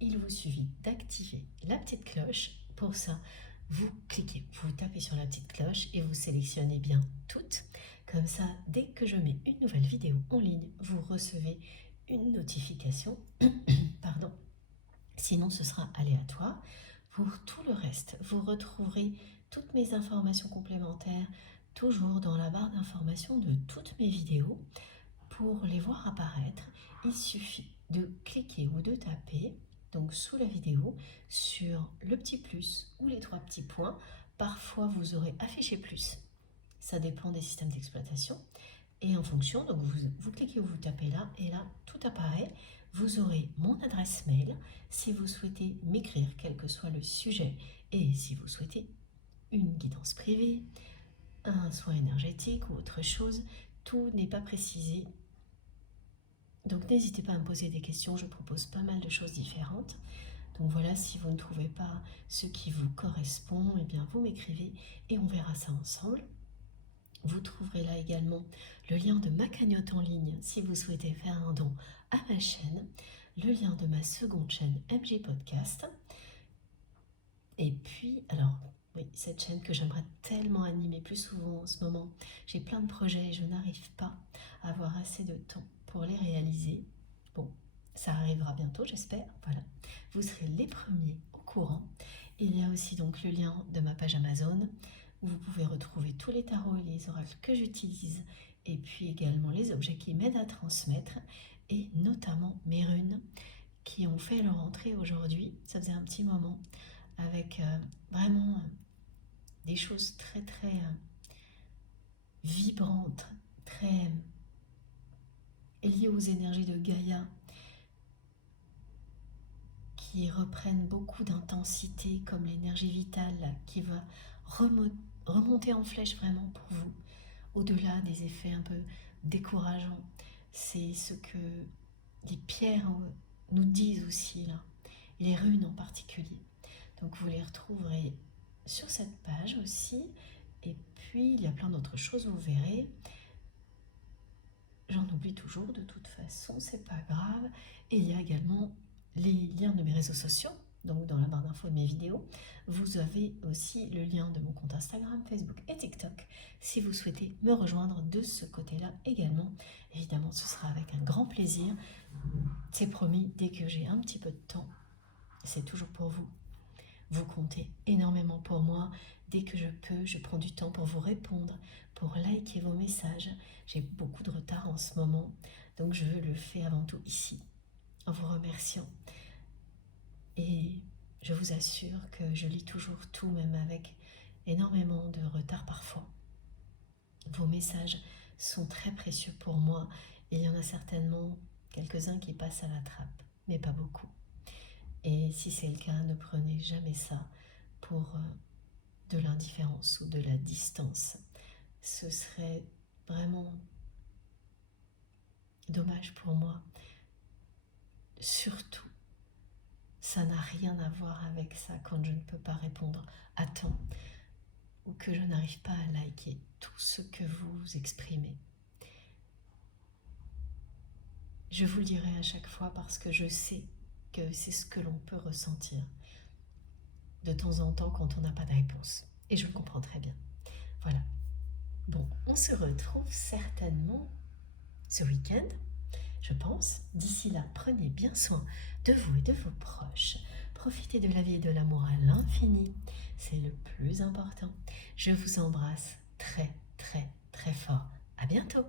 il vous suffit d'activer la petite cloche. Pour ça, vous cliquez, vous tapez sur la petite cloche et vous sélectionnez bien toutes. Comme ça, dès que je mets une nouvelle vidéo en ligne, vous recevez une notification. Pardon. Sinon, ce sera aléatoire. Pour tout le reste, vous retrouverez toutes mes informations complémentaires toujours dans la barre d'informations de toutes mes vidéos. Pour les voir apparaître, il suffit de cliquer ou de taper donc sous la vidéo sur le petit plus ou les 3 petits points. Parfois vous aurez affiché plus, ça dépend des systèmes d'exploitation, et en fonction, donc vous cliquez ou vous tapez là, et là tout apparaît. Vous aurez mon adresse mail si vous souhaitez m'écrire, quel que soit le sujet, et si vous souhaitez une guidance privée, un soin énergétique ou autre chose, tout n'est pas précisé. Donc n'hésitez pas à me poser des questions, je propose pas mal de choses différentes. Donc voilà, si vous ne trouvez pas ce qui vous correspond, eh bien vous m'écrivez et on verra ça ensemble. Vous trouverez là également le lien de ma cagnotte en ligne si vous souhaitez faire un don à ma chaîne, le lien de ma seconde chaîne MJ Podcast. Et puis, alors, oui, cette chaîne que j'aimerais tellement animer plus souvent en ce moment. J'ai plein de projets et je n'arrive pas à avoir assez de temps pour les réaliser. Bon, ça arrivera bientôt, j'espère. Voilà, vous serez les premiers au courant. Il y a aussi donc le lien de ma page Amazon où vous pouvez retrouver tous les tarots et les oracles que j'utilise, et puis également les objets qui m'aident à transmettre, et notamment mes runes qui ont fait leur entrée aujourd'hui. Ça faisait un petit moment, avec vraiment des choses très très vibrantes, très liées aux énergies de Gaïa, qui reprennent beaucoup d'intensité, comme l'énergie vitale qui va remonter en flèche vraiment pour vous, au-delà des effets un peu décourageants. C'est ce que les pierres nous disent aussi là, les runes en particulier. Donc vous les retrouverez sur cette page aussi. Et puis il y a plein d'autres choses, vous verrez. J'en oublie toujours de toute façon, c'est pas grave. Et il y a également les liens de mes réseaux sociaux. Donc dans la barre d'infos de mes vidéos, vous avez aussi le lien de mon compte Instagram, Facebook et TikTok. Si vous souhaitez me rejoindre de ce côté-là également, évidemment ce sera avec un grand plaisir. C'est promis, dès que j'ai un petit peu de temps, c'est toujours pour vous. Vous comptez énormément pour moi. Dès que je peux, je prends du temps pour vous répondre, pour liker vos messages. J'ai beaucoup de retard en ce moment, donc je le fais avant tout ici, en vous remerciant. Et je vous assure que je lis toujours tout, même avec énormément de retard parfois. Vos messages sont très précieux pour moi. Il y en a certainement quelques-uns qui passent à la trappe, mais pas beaucoup. Et si c'est le cas, ne prenez jamais ça pour de l'indifférence ou de la distance. Ce serait vraiment dommage pour moi. Surtout, ça n'a rien à voir avec ça quand je ne peux pas répondre à temps ou que je n'arrive pas à liker tout ce que vous exprimez. Je vous le dirai à chaque fois parce que je sais que c'est ce que l'on peut ressentir de temps en temps quand on n'a pas de réponse. Et je le comprends très bien. Voilà. Bon, on se retrouve certainement ce week-end, je pense. D'ici là, prenez bien soin de vous et de vos proches. Profitez de la vie et de l'amour à l'infini. C'est le plus important. Je vous embrasse très, très, très fort. À bientôt.